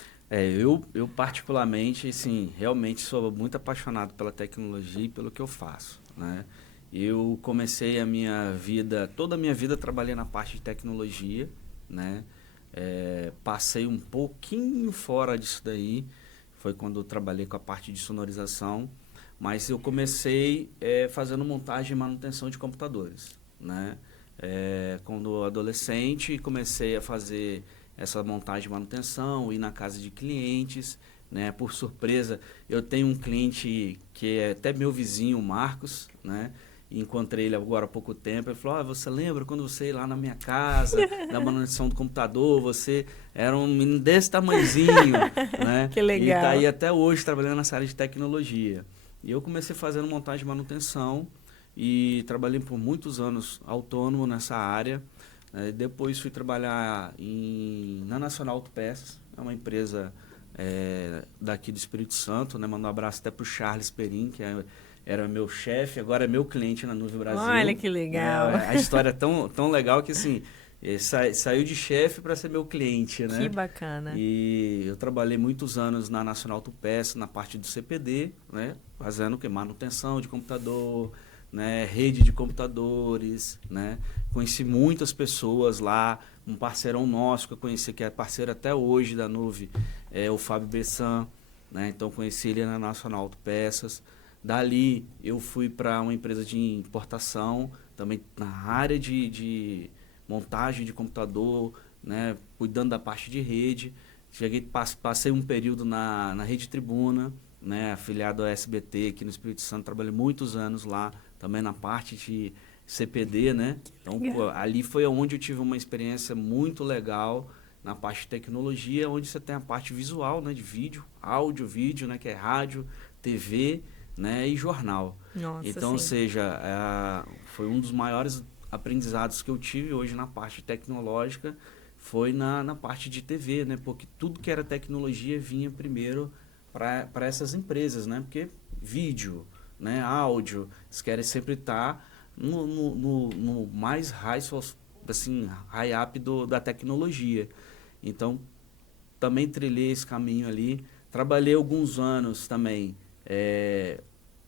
Eu particularmente, assim, realmente sou muito apaixonado pela tecnologia e pelo que eu faço, né? Eu comecei toda a minha vida trabalhei na parte de tecnologia, né? Passei um pouquinho fora disso daí, foi quando eu trabalhei com a parte de sonorização, mas eu comecei fazendo montagem e manutenção de computadores, né? Quando adolescente, comecei a fazer essa montagem e manutenção, ir na casa de clientes, né? Por surpresa, eu tenho um cliente que é até meu vizinho, o Marcos, né? Encontrei ele agora há pouco tempo, ele falou, você lembra quando você ia lá na minha casa, na manutenção do computador, você era um menino desse tamanhozinho, né? Que legal. E tá aí até hoje trabalhando nessa área de tecnologia. E eu comecei fazendo montagem e manutenção, e trabalhei por muitos anos autônomo nessa área. Depois fui trabalhar na Nacional Autopeças, é uma empresa daqui do Espírito Santo, né? Mando um abraço até para o Charles Perim, que era meu chefe, agora é meu cliente na Nuvem Brasil. Olha que legal. A história é tão legal que assim, saiu de chefe para ser meu cliente, né? Que bacana. E eu trabalhei muitos anos na Nacional Autopeças, na parte do CPD, né? Fazendo o quê? Manutenção de computador, né? Rede de computadores, né? Conheci muitas pessoas lá, um parceirão nosso que eu conheci, que é parceiro até hoje da Nuvem, é o Fábio Bessan, né? Então conheci ele na Nacional Autopeças. Dali eu fui para uma empresa de importação, também na área de montagem de computador, né? Cuidando da parte de rede. Passei um período na Rede Tribuna, né? Afiliado ao SBT aqui no Espírito Santo, trabalhei muitos anos lá, também na parte de CPD, né? Então, ali foi onde eu tive uma experiência muito legal na parte de tecnologia, onde você tem a parte visual, né? De vídeo, áudio, vídeo, né? Que é rádio, TV, né? E jornal. Nossa, então, sim. ou seja, foi um dos maiores aprendizados que eu tive hoje na parte tecnológica, foi na parte de TV, né? Porque tudo que era tecnologia vinha primeiro para essas empresas, né? Porque vídeo, né? Áudio, eles querem sempre estar no mais high up da tecnologia. Então, também trilhei esse caminho ali. Trabalhei alguns anos também,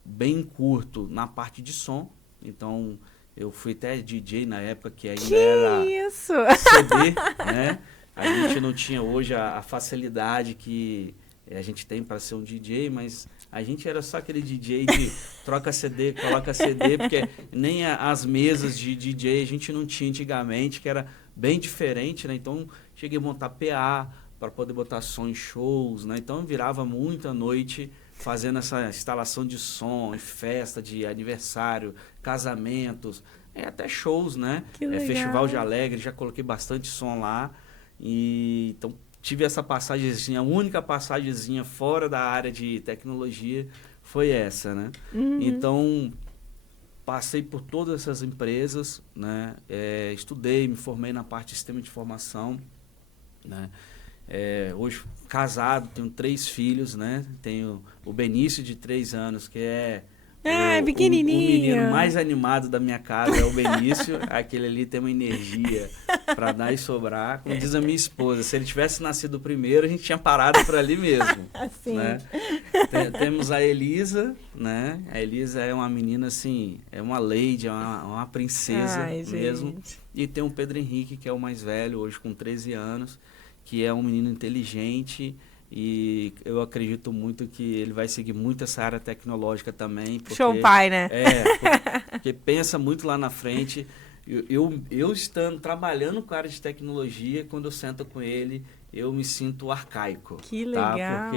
bem curto, na parte de som. Então, eu fui até DJ na época que ainda era isso? CD, né? A gente não tinha hoje a facilidade que a gente tem para ser um DJ, mas a gente era só aquele DJ de troca CD, coloca CD, porque nem as mesas de DJ a gente não tinha antigamente, que era bem diferente, né? Então, cheguei a montar PA para poder botar som em shows, né? Então, eu virava muita noite fazendo essa instalação de som, em festa de aniversário, casamentos, até shows, né? Que legal. Festival de Alegre, já coloquei bastante som lá. E então tive essa passagemzinha, a única passagemzinha fora da área de tecnologia foi essa, né? Uhum. Então passei por todas essas empresas, né? Estudei, me formei na parte de sistema de informação, né? Hoje casado, tenho 3 filhos, né? Tenho o Benício de 3 anos, que é pequenininho. O menino mais animado da minha casa é o Benício. Aquele ali tem uma energia para dar e sobrar. Como diz a minha esposa, se ele tivesse nascido primeiro, a gente tinha parado por ali mesmo. Assim. Né? Temos a Elisa, né? A Elisa é uma menina assim, é uma lady, é uma princesa. Ai, mesmo. gente. E tem o Pedro Henrique, que é o mais velho, hoje com 13 anos, que é um menino inteligente. E eu acredito muito que ele vai seguir muito essa área tecnológica também. Porque, Show pai, né? Porque pensa muito lá na frente. Eu estando trabalhando com a área de tecnologia, quando eu sento com ele, eu me sinto arcaico. Que legal. Tá?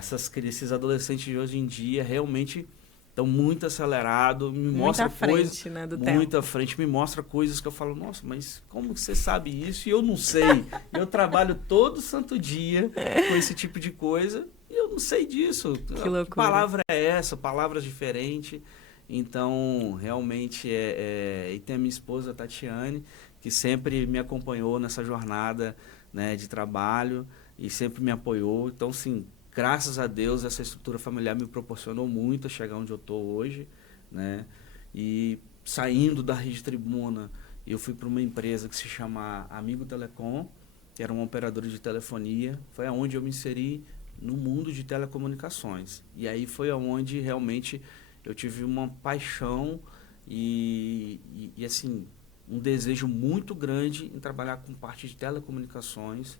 Porque esses adolescentes de hoje em dia realmente estão muito acelerados, me mostra coisas, né, do muito tempo. à frente, me mostra coisas que eu falo, nossa, mas como que você sabe isso? E eu não sei. Eu trabalho todo santo dia com esse tipo de coisa e eu não sei disso. Que loucura. Que palavra é essa? Palavras diferentes. Então, realmente, e tem a minha esposa, Tatiane, que sempre me acompanhou nessa jornada, né, de trabalho e sempre me apoiou. Então, sim, graças a Deus, essa estrutura familiar me proporcionou muito a chegar onde eu estou hoje, né? E saindo da Rede Tribuna, eu fui para uma empresa que se chama Amigo Telecom, que era uma operadora de telefonia. Foi aonde eu me inseri no mundo de telecomunicações. E aí foi aonde realmente eu tive uma paixão e assim, um desejo muito grande em trabalhar com parte de telecomunicações,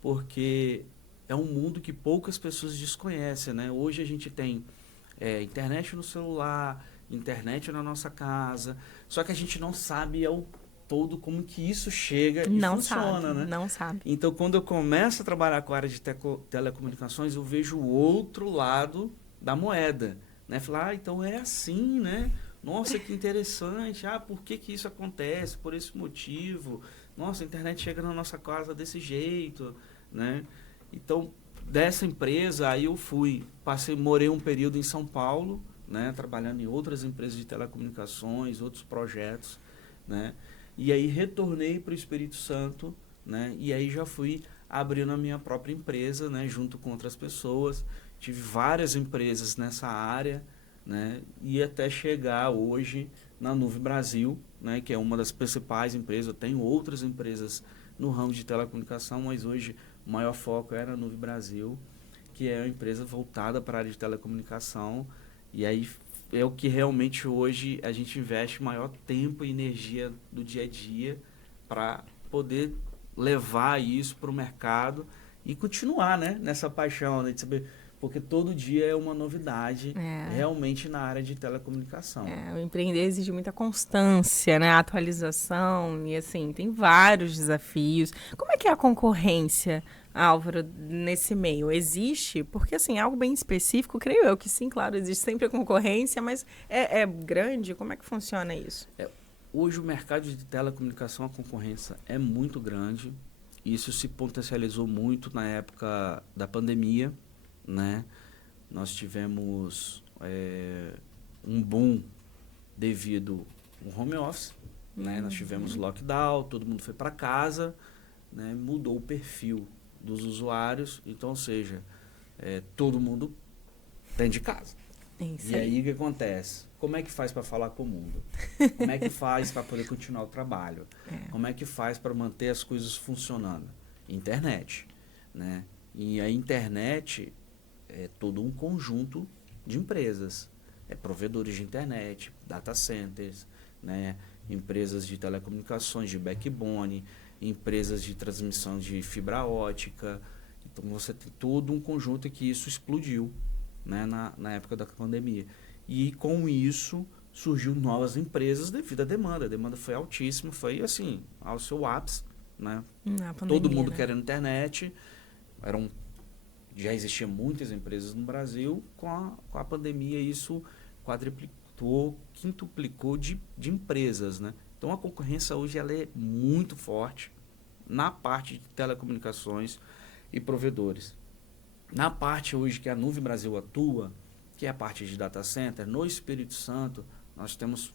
porque é um mundo que poucas pessoas desconhecem, né? Hoje a gente tem internet no celular, internet na nossa casa, só que a gente não sabe ao todo como que isso chega e funciona, né? Não sabe. Então, quando eu começo a trabalhar com a área de telecomunicações, eu vejo o outro lado da moeda, né? Falar, então é assim, né? Nossa, que interessante. Por que isso acontece? Por esse motivo. Nossa, a internet chega na nossa casa desse jeito, né? Então, dessa empresa, aí eu morei um período em São Paulo, né, trabalhando em outras empresas de telecomunicações, outros projetos, né, e aí retornei para o Espírito Santo, né, e aí já fui abrindo a minha própria empresa, né, junto com outras pessoas. Tive várias empresas nessa área, né, e até chegar hoje na Nuve Brasil, né, que é uma das principais empresas. Eu tenho outras empresas no ramo de telecomunicação, mas hoje o maior foco é na Nuve Brasil, que é uma empresa voltada para a área de telecomunicação. E aí é o que realmente hoje a gente investe maior tempo e energia do dia a dia para poder levar isso para o mercado e continuar, né, nessa paixão, né, de saber, porque todo dia é uma novidade realmente na área de telecomunicação. O empreender exige muita constância, né, atualização e assim, tem vários desafios. Como é que é a concorrência, Álvaro, nesse meio? Existe? Porque assim, algo bem específico, creio eu que sim, claro, existe sempre a concorrência, mas é grande? Como é que funciona isso? Hoje o mercado de telecomunicação, a concorrência é muito grande. Isso se potencializou muito na época da pandemia, né? Nós tivemos um boom devido ao home office, né? Nós tivemos lockdown, todo mundo foi para casa, né? Mudou o perfil dos usuários, então, ou seja, todo mundo dentro de casa. E aí o que acontece? Como é que faz para falar com o mundo? Como é que faz para poder continuar o trabalho? Como é que faz para manter as coisas funcionando? Internet, né? E a internet é todo um conjunto de empresas, provedores de internet, data centers, né? Empresas de telecomunicações, de backbone, empresas de transmissão de fibra ótica. Então você tem todo um conjunto que isso explodiu, né, na época da pandemia. E com isso surgiu novas empresas devido à demanda. A demanda foi altíssima, foi assim, ao seu ápice, né? Todo mundo querendo internet. Já existiam muitas empresas no Brasil. Com a pandemia isso quadruplicou, quintuplicou de empresas, né? Então a concorrência hoje ela é muito forte na parte de telecomunicações e provedores. Na parte hoje que a Nuve Brasil atua, que é a parte de data center, no Espírito Santo, nós temos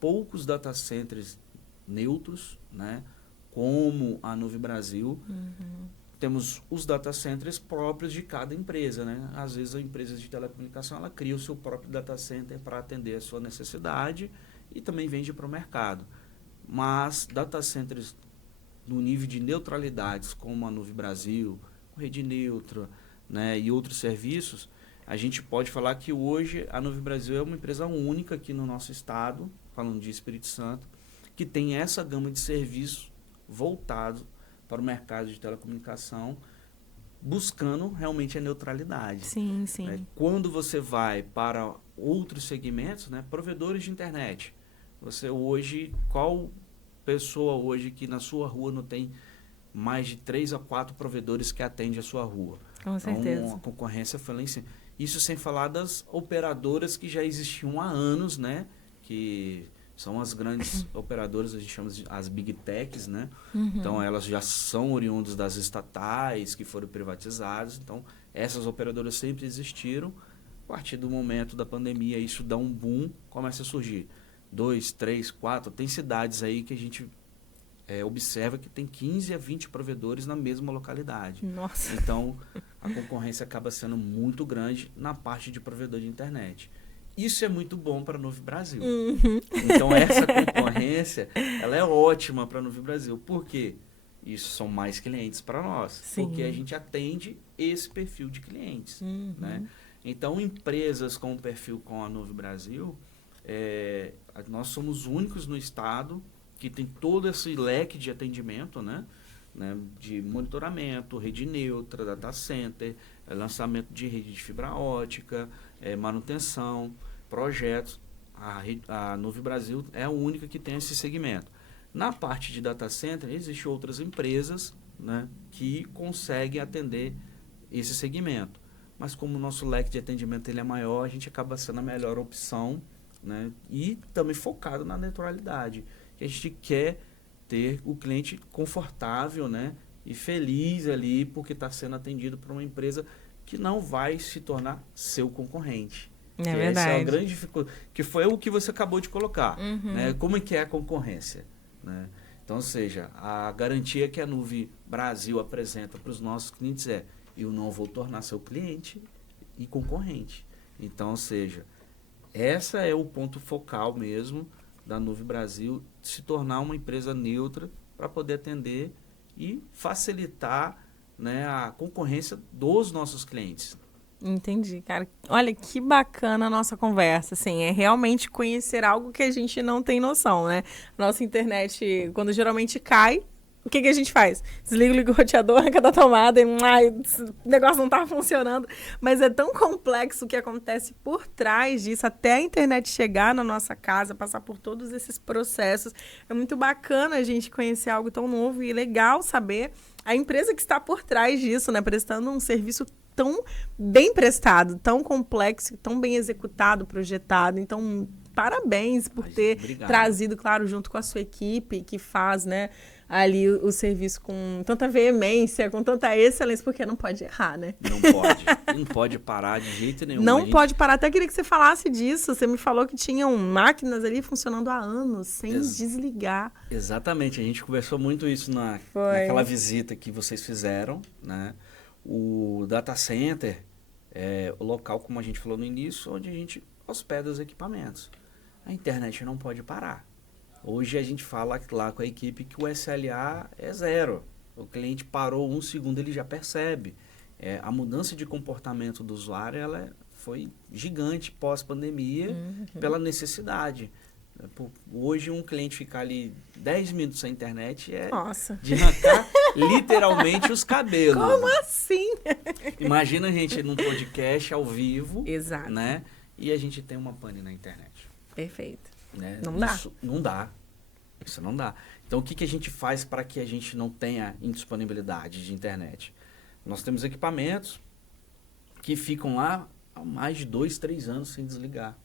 poucos data centers neutros, né, como a Nuve Brasil. Temos os data centers próprios de cada empresa, né? Às vezes a empresa de telecomunicação ela cria o seu próprio data center para atender a sua necessidade e também vende para o mercado. Mas data centers no nível de neutralidades, como a Nuve Brasil, Rede Neutra, né, e outros serviços, a gente pode falar que hoje a Nuve Brasil é uma empresa única aqui no nosso estado, falando de Espírito Santo, que tem essa gama de serviços voltados para o mercado de telecomunicação, buscando realmente a neutralidade. Sim, sim. Né? Quando você vai para outros segmentos, né, provedores de internet, você hoje, qual pessoa hoje que na sua rua não tem mais de 3 a 4 provedores que atendem a sua rua? Com certeza. Então, a concorrência foi lá em cima. Isso sem falar das operadoras que já existiam há anos, né? Que são as grandes operadoras, a gente chama de as Big Techs, né? Então, elas já são oriundas das estatais que foram privatizadas. Então, essas operadoras sempre existiram. A partir do momento da pandemia, isso dá um boom, começa a surgir 2, 3, 4. Tem cidades aí que a gente observa que tem 15 a 20 provedores na mesma localidade. Nossa. Então, a concorrência acaba sendo muito grande na parte de provedor de internet. Isso é muito bom para a Nuve Brasil. Então, essa concorrência ela é ótima para a Nuve Brasil. Por quê? Isso são mais clientes para nós. Sim. Porque a gente atende esse perfil de clientes. Né? Então, empresas com o perfil com a Nuve Brasil, nós somos únicos no estado que tem todo esse leque de atendimento, né? De monitoramento, rede neutra, data center, lançamento de rede de fibra ótica, manutenção, projetos. A Nuve Brasil é a única que tem esse segmento. Na parte de data center, existem outras empresas, né, que conseguem atender esse segmento. Mas como o nosso leque de atendimento ele é maior, a gente acaba sendo a melhor opção, né, e também focado na neutralidade. Que a gente quer ter o cliente confortável, né, e feliz ali porque está sendo atendido por uma empresa que não vai se tornar seu concorrente. Essa verdade. é uma grande dificuldade, que foi o que você acabou de colocar. Né? Como é que é a concorrência? Né? Então, ou seja, a garantia que a Nuvem Brasil apresenta para os nossos clientes é: eu não vou tornar seu cliente e concorrente. Então, ou seja, essa é o ponto focal mesmo da Nuvem Brasil, se tornar uma empresa neutra para poder atender e facilitar, né, a concorrência dos nossos clientes. Entendi, cara. Olha que bacana a nossa conversa, assim, é realmente conhecer algo que a gente não tem noção, né? Nossa internet, quando geralmente cai, o que a gente faz? Liga o roteador, arranca da tomada e o negócio não tá funcionando. Mas é tão complexo o que acontece por trás disso, até a internet chegar na nossa casa, passar por todos esses processos. É muito bacana a gente conhecer algo tão novo e legal saber a empresa que está por trás disso, né? Prestando um serviço tão bem prestado, tão complexo, tão bem executado, projetado. Então, parabéns por ter trazido, claro, junto com a sua equipe, que faz, né, ali o serviço com tanta veemência, com tanta excelência, porque não pode errar, né? Não pode. Não pode parar de jeito nenhum. Não pode parar. Até queria que você falasse disso. Você me falou que tinham máquinas ali funcionando há anos, sem desligar. Exatamente. A gente conversou muito isso naquela visita que vocês fizeram, né? O data center é o local, como a gente falou no início, onde a gente hospeda os equipamentos. A internet não pode parar. Hoje a gente fala lá com a equipe que o SLA é 0. O cliente parou 1 segundo, ele já percebe. A mudança de comportamento do usuário foi gigante pós-pandemia, pela necessidade. Hoje um cliente ficar ali 10 minutos sem internet de arrancar literalmente os cabelos. Como assim? Imagina a gente num podcast ao vivo. Exato. Né? E a gente tem uma pane na internet. Perfeito. Né? Não dá. Isso não dá. Então o que a gente faz para que a gente não tenha indisponibilidade de internet? Nós temos equipamentos que ficam lá há mais de 2, 3 anos sem desligar.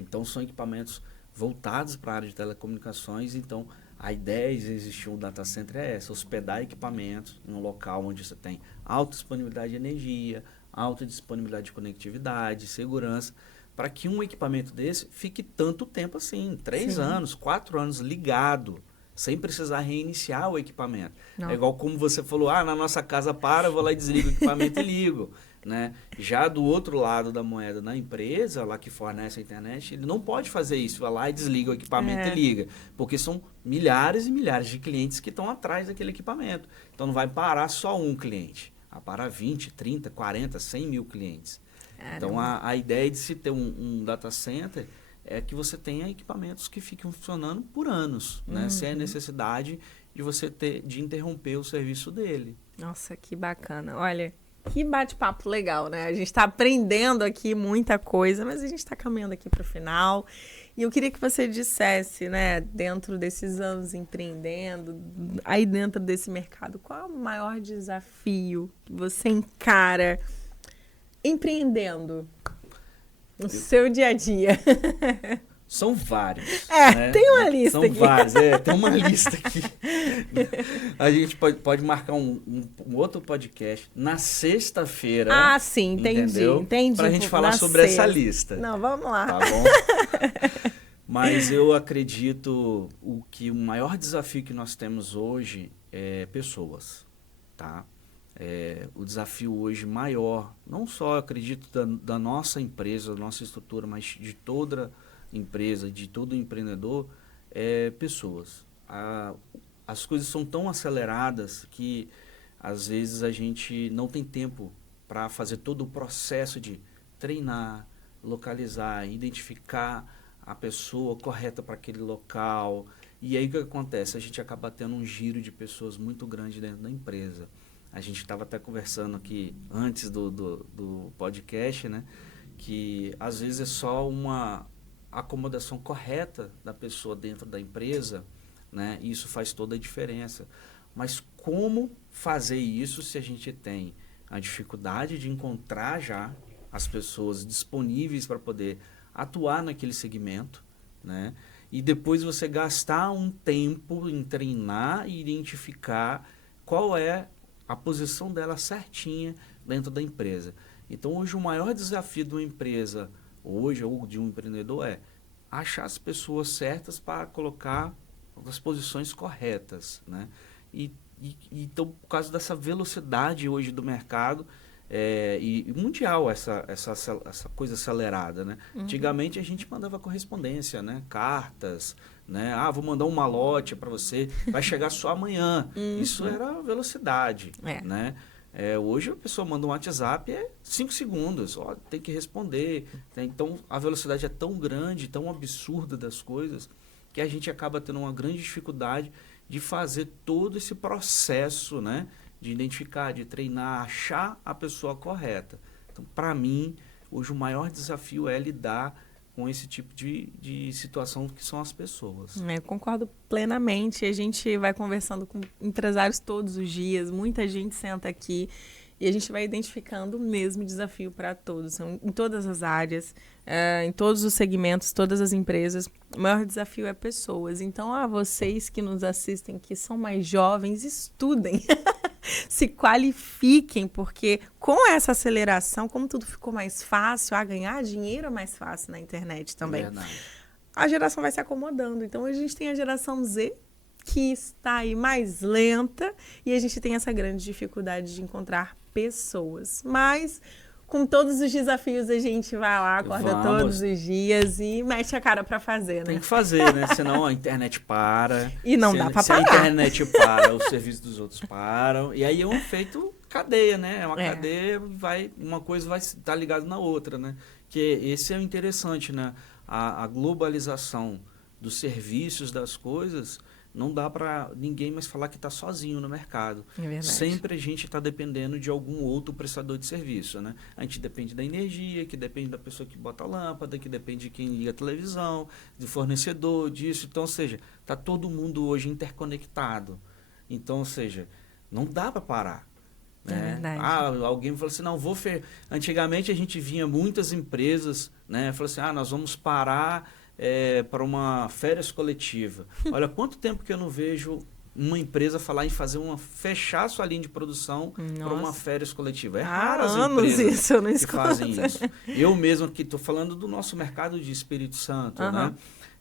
Então são equipamentos voltados para a área de telecomunicações. Então a ideia de existir um data center é essa: hospedar equipamentos em um local onde você tem alta disponibilidade de energia, alta disponibilidade de conectividade, segurança, para que um equipamento desse fique tanto tempo assim, 3 anos, 4 anos ligado, sem precisar reiniciar o equipamento. Não. É igual como você falou: na nossa casa para, eu vou lá e desligo o equipamento e ligo. Né? Já do outro lado da moeda, na empresa lá que fornece a internet, ele não pode fazer isso, vai lá e desliga o equipamento e liga, porque são milhares e milhares de clientes que estão atrás daquele equipamento. Então não vai parar só um cliente, vai parar 20, 30, 40, 100 mil clientes. Então a ideia de se ter um data center é que você tenha equipamentos que fiquem funcionando por anos, né? Sem a necessidade de você de interromper o serviço dele. Nossa, que bacana. Olha, que bate-papo legal, né? A gente está aprendendo aqui muita coisa, mas a gente está caminhando aqui para o final. E eu queria que você dissesse, né, dentro desses anos empreendendo, aí dentro desse mercado, qual é o maior desafio que você encara empreendendo no seu dia a dia? São vários. Né? Tem uma lista São aqui. Vários, tem uma lista aqui. A gente pode marcar um outro podcast na sexta-feira. Sim, entendi. Pra gente falar sobre essa lista. Não, vamos lá. Tá bom? Mas eu acredito que o maior desafio que nós temos hoje é pessoas, tá? O desafio hoje maior, não só acredito da nossa empresa, da nossa estrutura, mas de toda empresa, de todo empreendedor, pessoas. As coisas são tão aceleradas que às vezes a gente não tem tempo para fazer todo o processo de treinar, localizar, identificar a pessoa correta para aquele local. E aí o que acontece? A gente acaba tendo um giro de pessoas muito grande dentro da empresa. A gente estava até conversando aqui antes do podcast, né? Que às vezes é só uma acomodação correta da pessoa dentro da empresa, né? E isso faz toda a diferença. Mas como fazer isso se a gente tem a dificuldade de encontrar já as pessoas disponíveis para poder atuar naquele segmento, né? E depois você gastar um tempo em treinar e identificar qual é a posição dela certinha dentro da empresa. Então hoje o maior desafio de uma empresa hoje, ou de um empreendedor, é achar as pessoas certas para colocar as posições corretas, né? Então, por causa dessa velocidade hoje do mercado, e mundial, essa coisa acelerada, né? Antigamente a gente mandava correspondência, né? Cartas, né? Ah, vou mandar um malote para você, vai chegar só amanhã. Isso era velocidade, né? Hoje a pessoa manda um WhatsApp, 5 segundos, ó, tem que responder. Né? Então, a velocidade é tão grande, tão absurda das coisas, que a gente acaba tendo uma grande dificuldade de fazer todo esse processo, né? De identificar, de treinar, achar a pessoa correta. Então, para mim, hoje o maior desafio é lidar com esse tipo de situação que são as pessoas. Eu concordo plenamente. A gente vai conversando com empresários todos os dias, muita gente senta aqui e a gente vai identificando o mesmo desafio para todos, em todas as áreas, em todos os segmentos, todas as empresas. O maior desafio é pessoas. Então, vocês que nos assistem, que são mais jovens, estudem. Se qualifiquem, porque com essa aceleração, como tudo ficou mais fácil, ganhar dinheiro é mais fácil na internet também. Verdade. A geração vai se acomodando. Então, a gente tem a geração Z, que está aí mais lenta, e a gente tem essa grande dificuldade de encontrar pessoas. Mas, com todos os desafios, a gente vai lá, acorda todos os dias e mete a cara para fazer, né? Tem que fazer, né? Senão a internet para. E não dá para parar. Se a internet para, os serviços dos outros param. E aí é um efeito cadeia, né? É uma cadeia, uma coisa vai estar ligada na outra, né? Que esse é o interessante, né? A globalização dos serviços, das coisas, não dá para ninguém mais falar que está sozinho no mercado. É verdade. Sempre a gente está dependendo de algum outro prestador de serviço, né? A gente depende da energia, que depende da pessoa que bota a lâmpada, que depende de quem liga a televisão, do fornecedor, disso. Então, ou seja, está todo mundo hoje interconectado. Então, ou seja, não dá para parar. Né? É verdade. Alguém falou assim, não, Antigamente a gente vinha muitas empresas, né? Falou assim, nós vamos parar para uma férias coletiva. Olha, quanto tempo que eu não vejo uma empresa falar em fechar sua linha de produção para uma férias coletiva. É raro as empresas isso, eu não que fazem isso. Eu mesmo que estou falando do nosso mercado de Espírito Santo, né?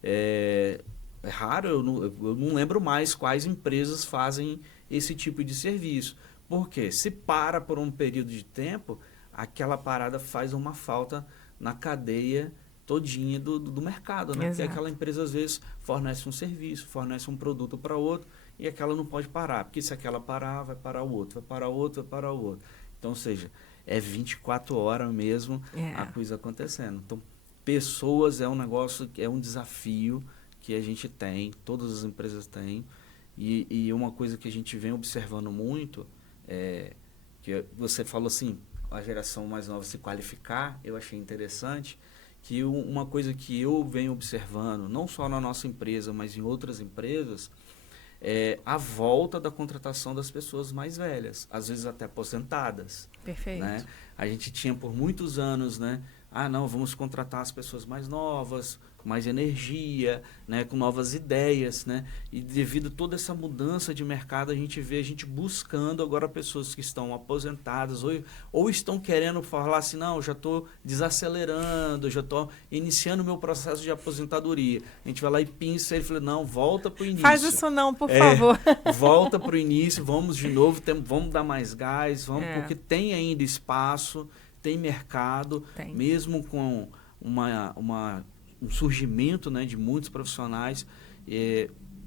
É raro, eu não lembro mais quais empresas fazem esse tipo de serviço. Porque se para por um período de tempo, aquela parada faz uma falta na cadeia todinha do mercado, né? Porque aquela empresa às vezes fornece um serviço, fornece um produto para outro e aquela não pode parar, porque se aquela parar, vai parar o outro, vai parar o outro, vai parar o outro. Então, ou seja, é 24 horas mesmo a coisa acontecendo. Então, pessoas é um negócio, é um desafio que a gente tem, todas as empresas têm, e uma coisa que a gente vem observando muito que você falou assim, a geração mais nova se qualificar, eu achei interessante, que uma coisa que eu venho observando, não só na nossa empresa, mas em outras empresas, é a volta da contratação das pessoas mais velhas, às vezes até aposentadas. Perfeito. Né? A gente tinha por muitos anos, né? Não, vamos contratar as pessoas mais novas, com mais energia, né? Com novas ideias, né? E devido a toda essa mudança de mercado, a gente vê a gente buscando agora pessoas que estão aposentadas ou estão querendo falar assim, não, já estou desacelerando, já estou iniciando o meu processo de aposentadoria. A gente vai lá e pinça ele e fala, não, volta para o início. Faz isso não, por favor. Volta para o início, vamos de novo, vamos dar mais gás, porque tem ainda espaço, tem mercado, mesmo com um surgimento, né, de muitos profissionais,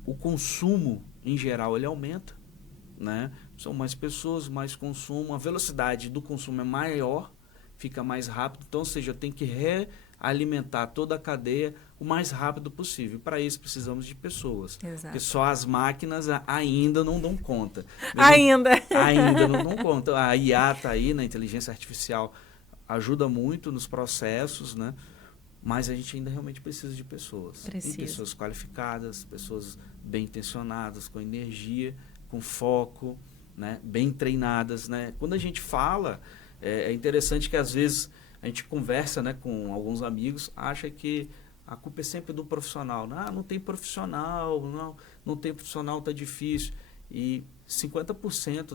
o consumo, em geral, ele aumenta, né? São mais pessoas, mais consumo, a velocidade do consumo é maior, fica mais rápido, então, ou seja, tem que realimentar toda a cadeia o mais rápido possível. Para isso, precisamos de pessoas. Exato. Porque só as máquinas ainda não dão conta. Ainda não dão conta. A IA está aí, na inteligência artificial, ajuda muito nos processos, né? Mas a gente ainda realmente precisa de pessoas. Tem pessoas qualificadas, pessoas bem intencionadas, com energia, com foco, né? Bem treinadas, né? Quando a gente fala, é interessante que às vezes a gente conversa, né, com alguns amigos, acha que a culpa é sempre do profissional. Não tem profissional, não tem profissional, tá difícil. E 50%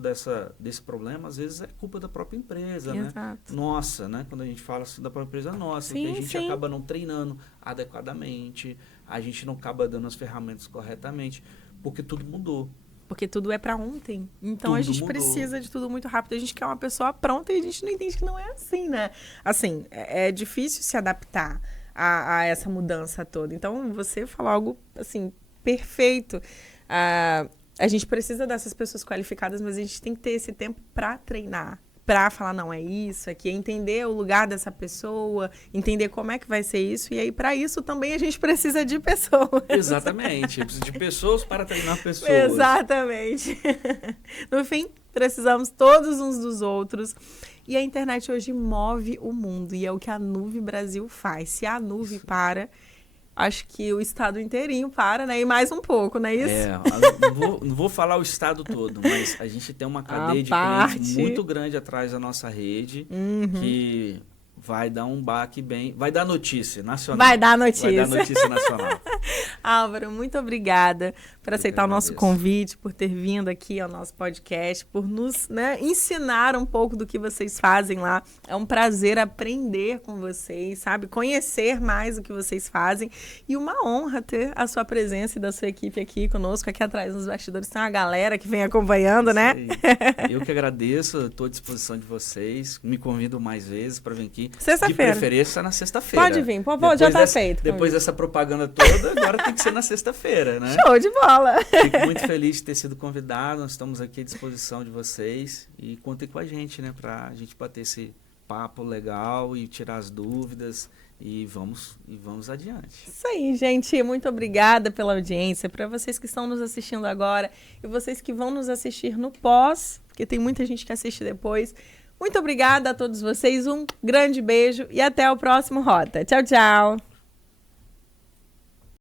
desse problema, às vezes, é culpa da própria empresa, Exato. né? Nossa, né? Quando a gente fala assim da própria empresa, nossa, Sim, porque a gente sim. acaba não treinando adequadamente, a gente não acaba dando as ferramentas corretamente, porque tudo mudou. Porque tudo é para ontem. Então Tudo a gente mudou. precisa de tudo muito rápido. A gente quer uma pessoa pronta e a gente não entende que não é assim, né? Assim, é difícil se adaptar a essa mudança toda. Então você falou algo, assim, perfeito. A gente precisa dessas pessoas qualificadas, mas a gente tem que ter esse tempo para treinar, para falar, não, é isso aqui, entender o lugar dessa pessoa, entender como é que vai ser isso, e aí para isso também a gente precisa de pessoas. Exatamente, eu preciso de pessoas para treinar pessoas. Exatamente. No fim, precisamos todos uns dos outros. E a internet hoje move o mundo, e é o que a Nuve Brasil faz. Se a Nuve para, acho que o estado inteirinho para, né? E mais um pouco, não é isso? Não vou falar o estado todo, mas a gente tem uma cadeia de clientes muito grande atrás da nossa rede, que vai dar um baque bem... Vai dar notícia nacional. Vai dar notícia. Vai dar notícia nacional. Álvaro, muito obrigada por aceitar o nosso convite, por ter vindo aqui ao nosso podcast, por nos, né, ensinar um pouco do que vocês fazem lá. É um prazer aprender com vocês, sabe? Conhecer mais o que vocês fazem. E uma honra ter a sua presença e da sua equipe aqui conosco. Aqui atrás nos bastidores tem uma galera que vem acompanhando, né? Eu que agradeço, estou à disposição de vocês. Me convido mais vezes para vir aqui. Sexta-feira. De preferência na sexta-feira. Pode vir, por favor, já está feito. Depois dessa propaganda toda, agora tem que ser na sexta-feira, né? Show de bola! Fico muito feliz de ter sido convidado. Nós estamos aqui à disposição de vocês. E contem com a gente, né? Para a gente bater esse papo legal e tirar as dúvidas. E vamos adiante. Isso aí, gente. Muito obrigada pela audiência. Para vocês que estão nos assistindo agora e vocês que vão nos assistir no pós, porque tem muita gente que assiste depois. Muito obrigada a todos vocês, um grande beijo e até o próximo Rota. Tchau, tchau!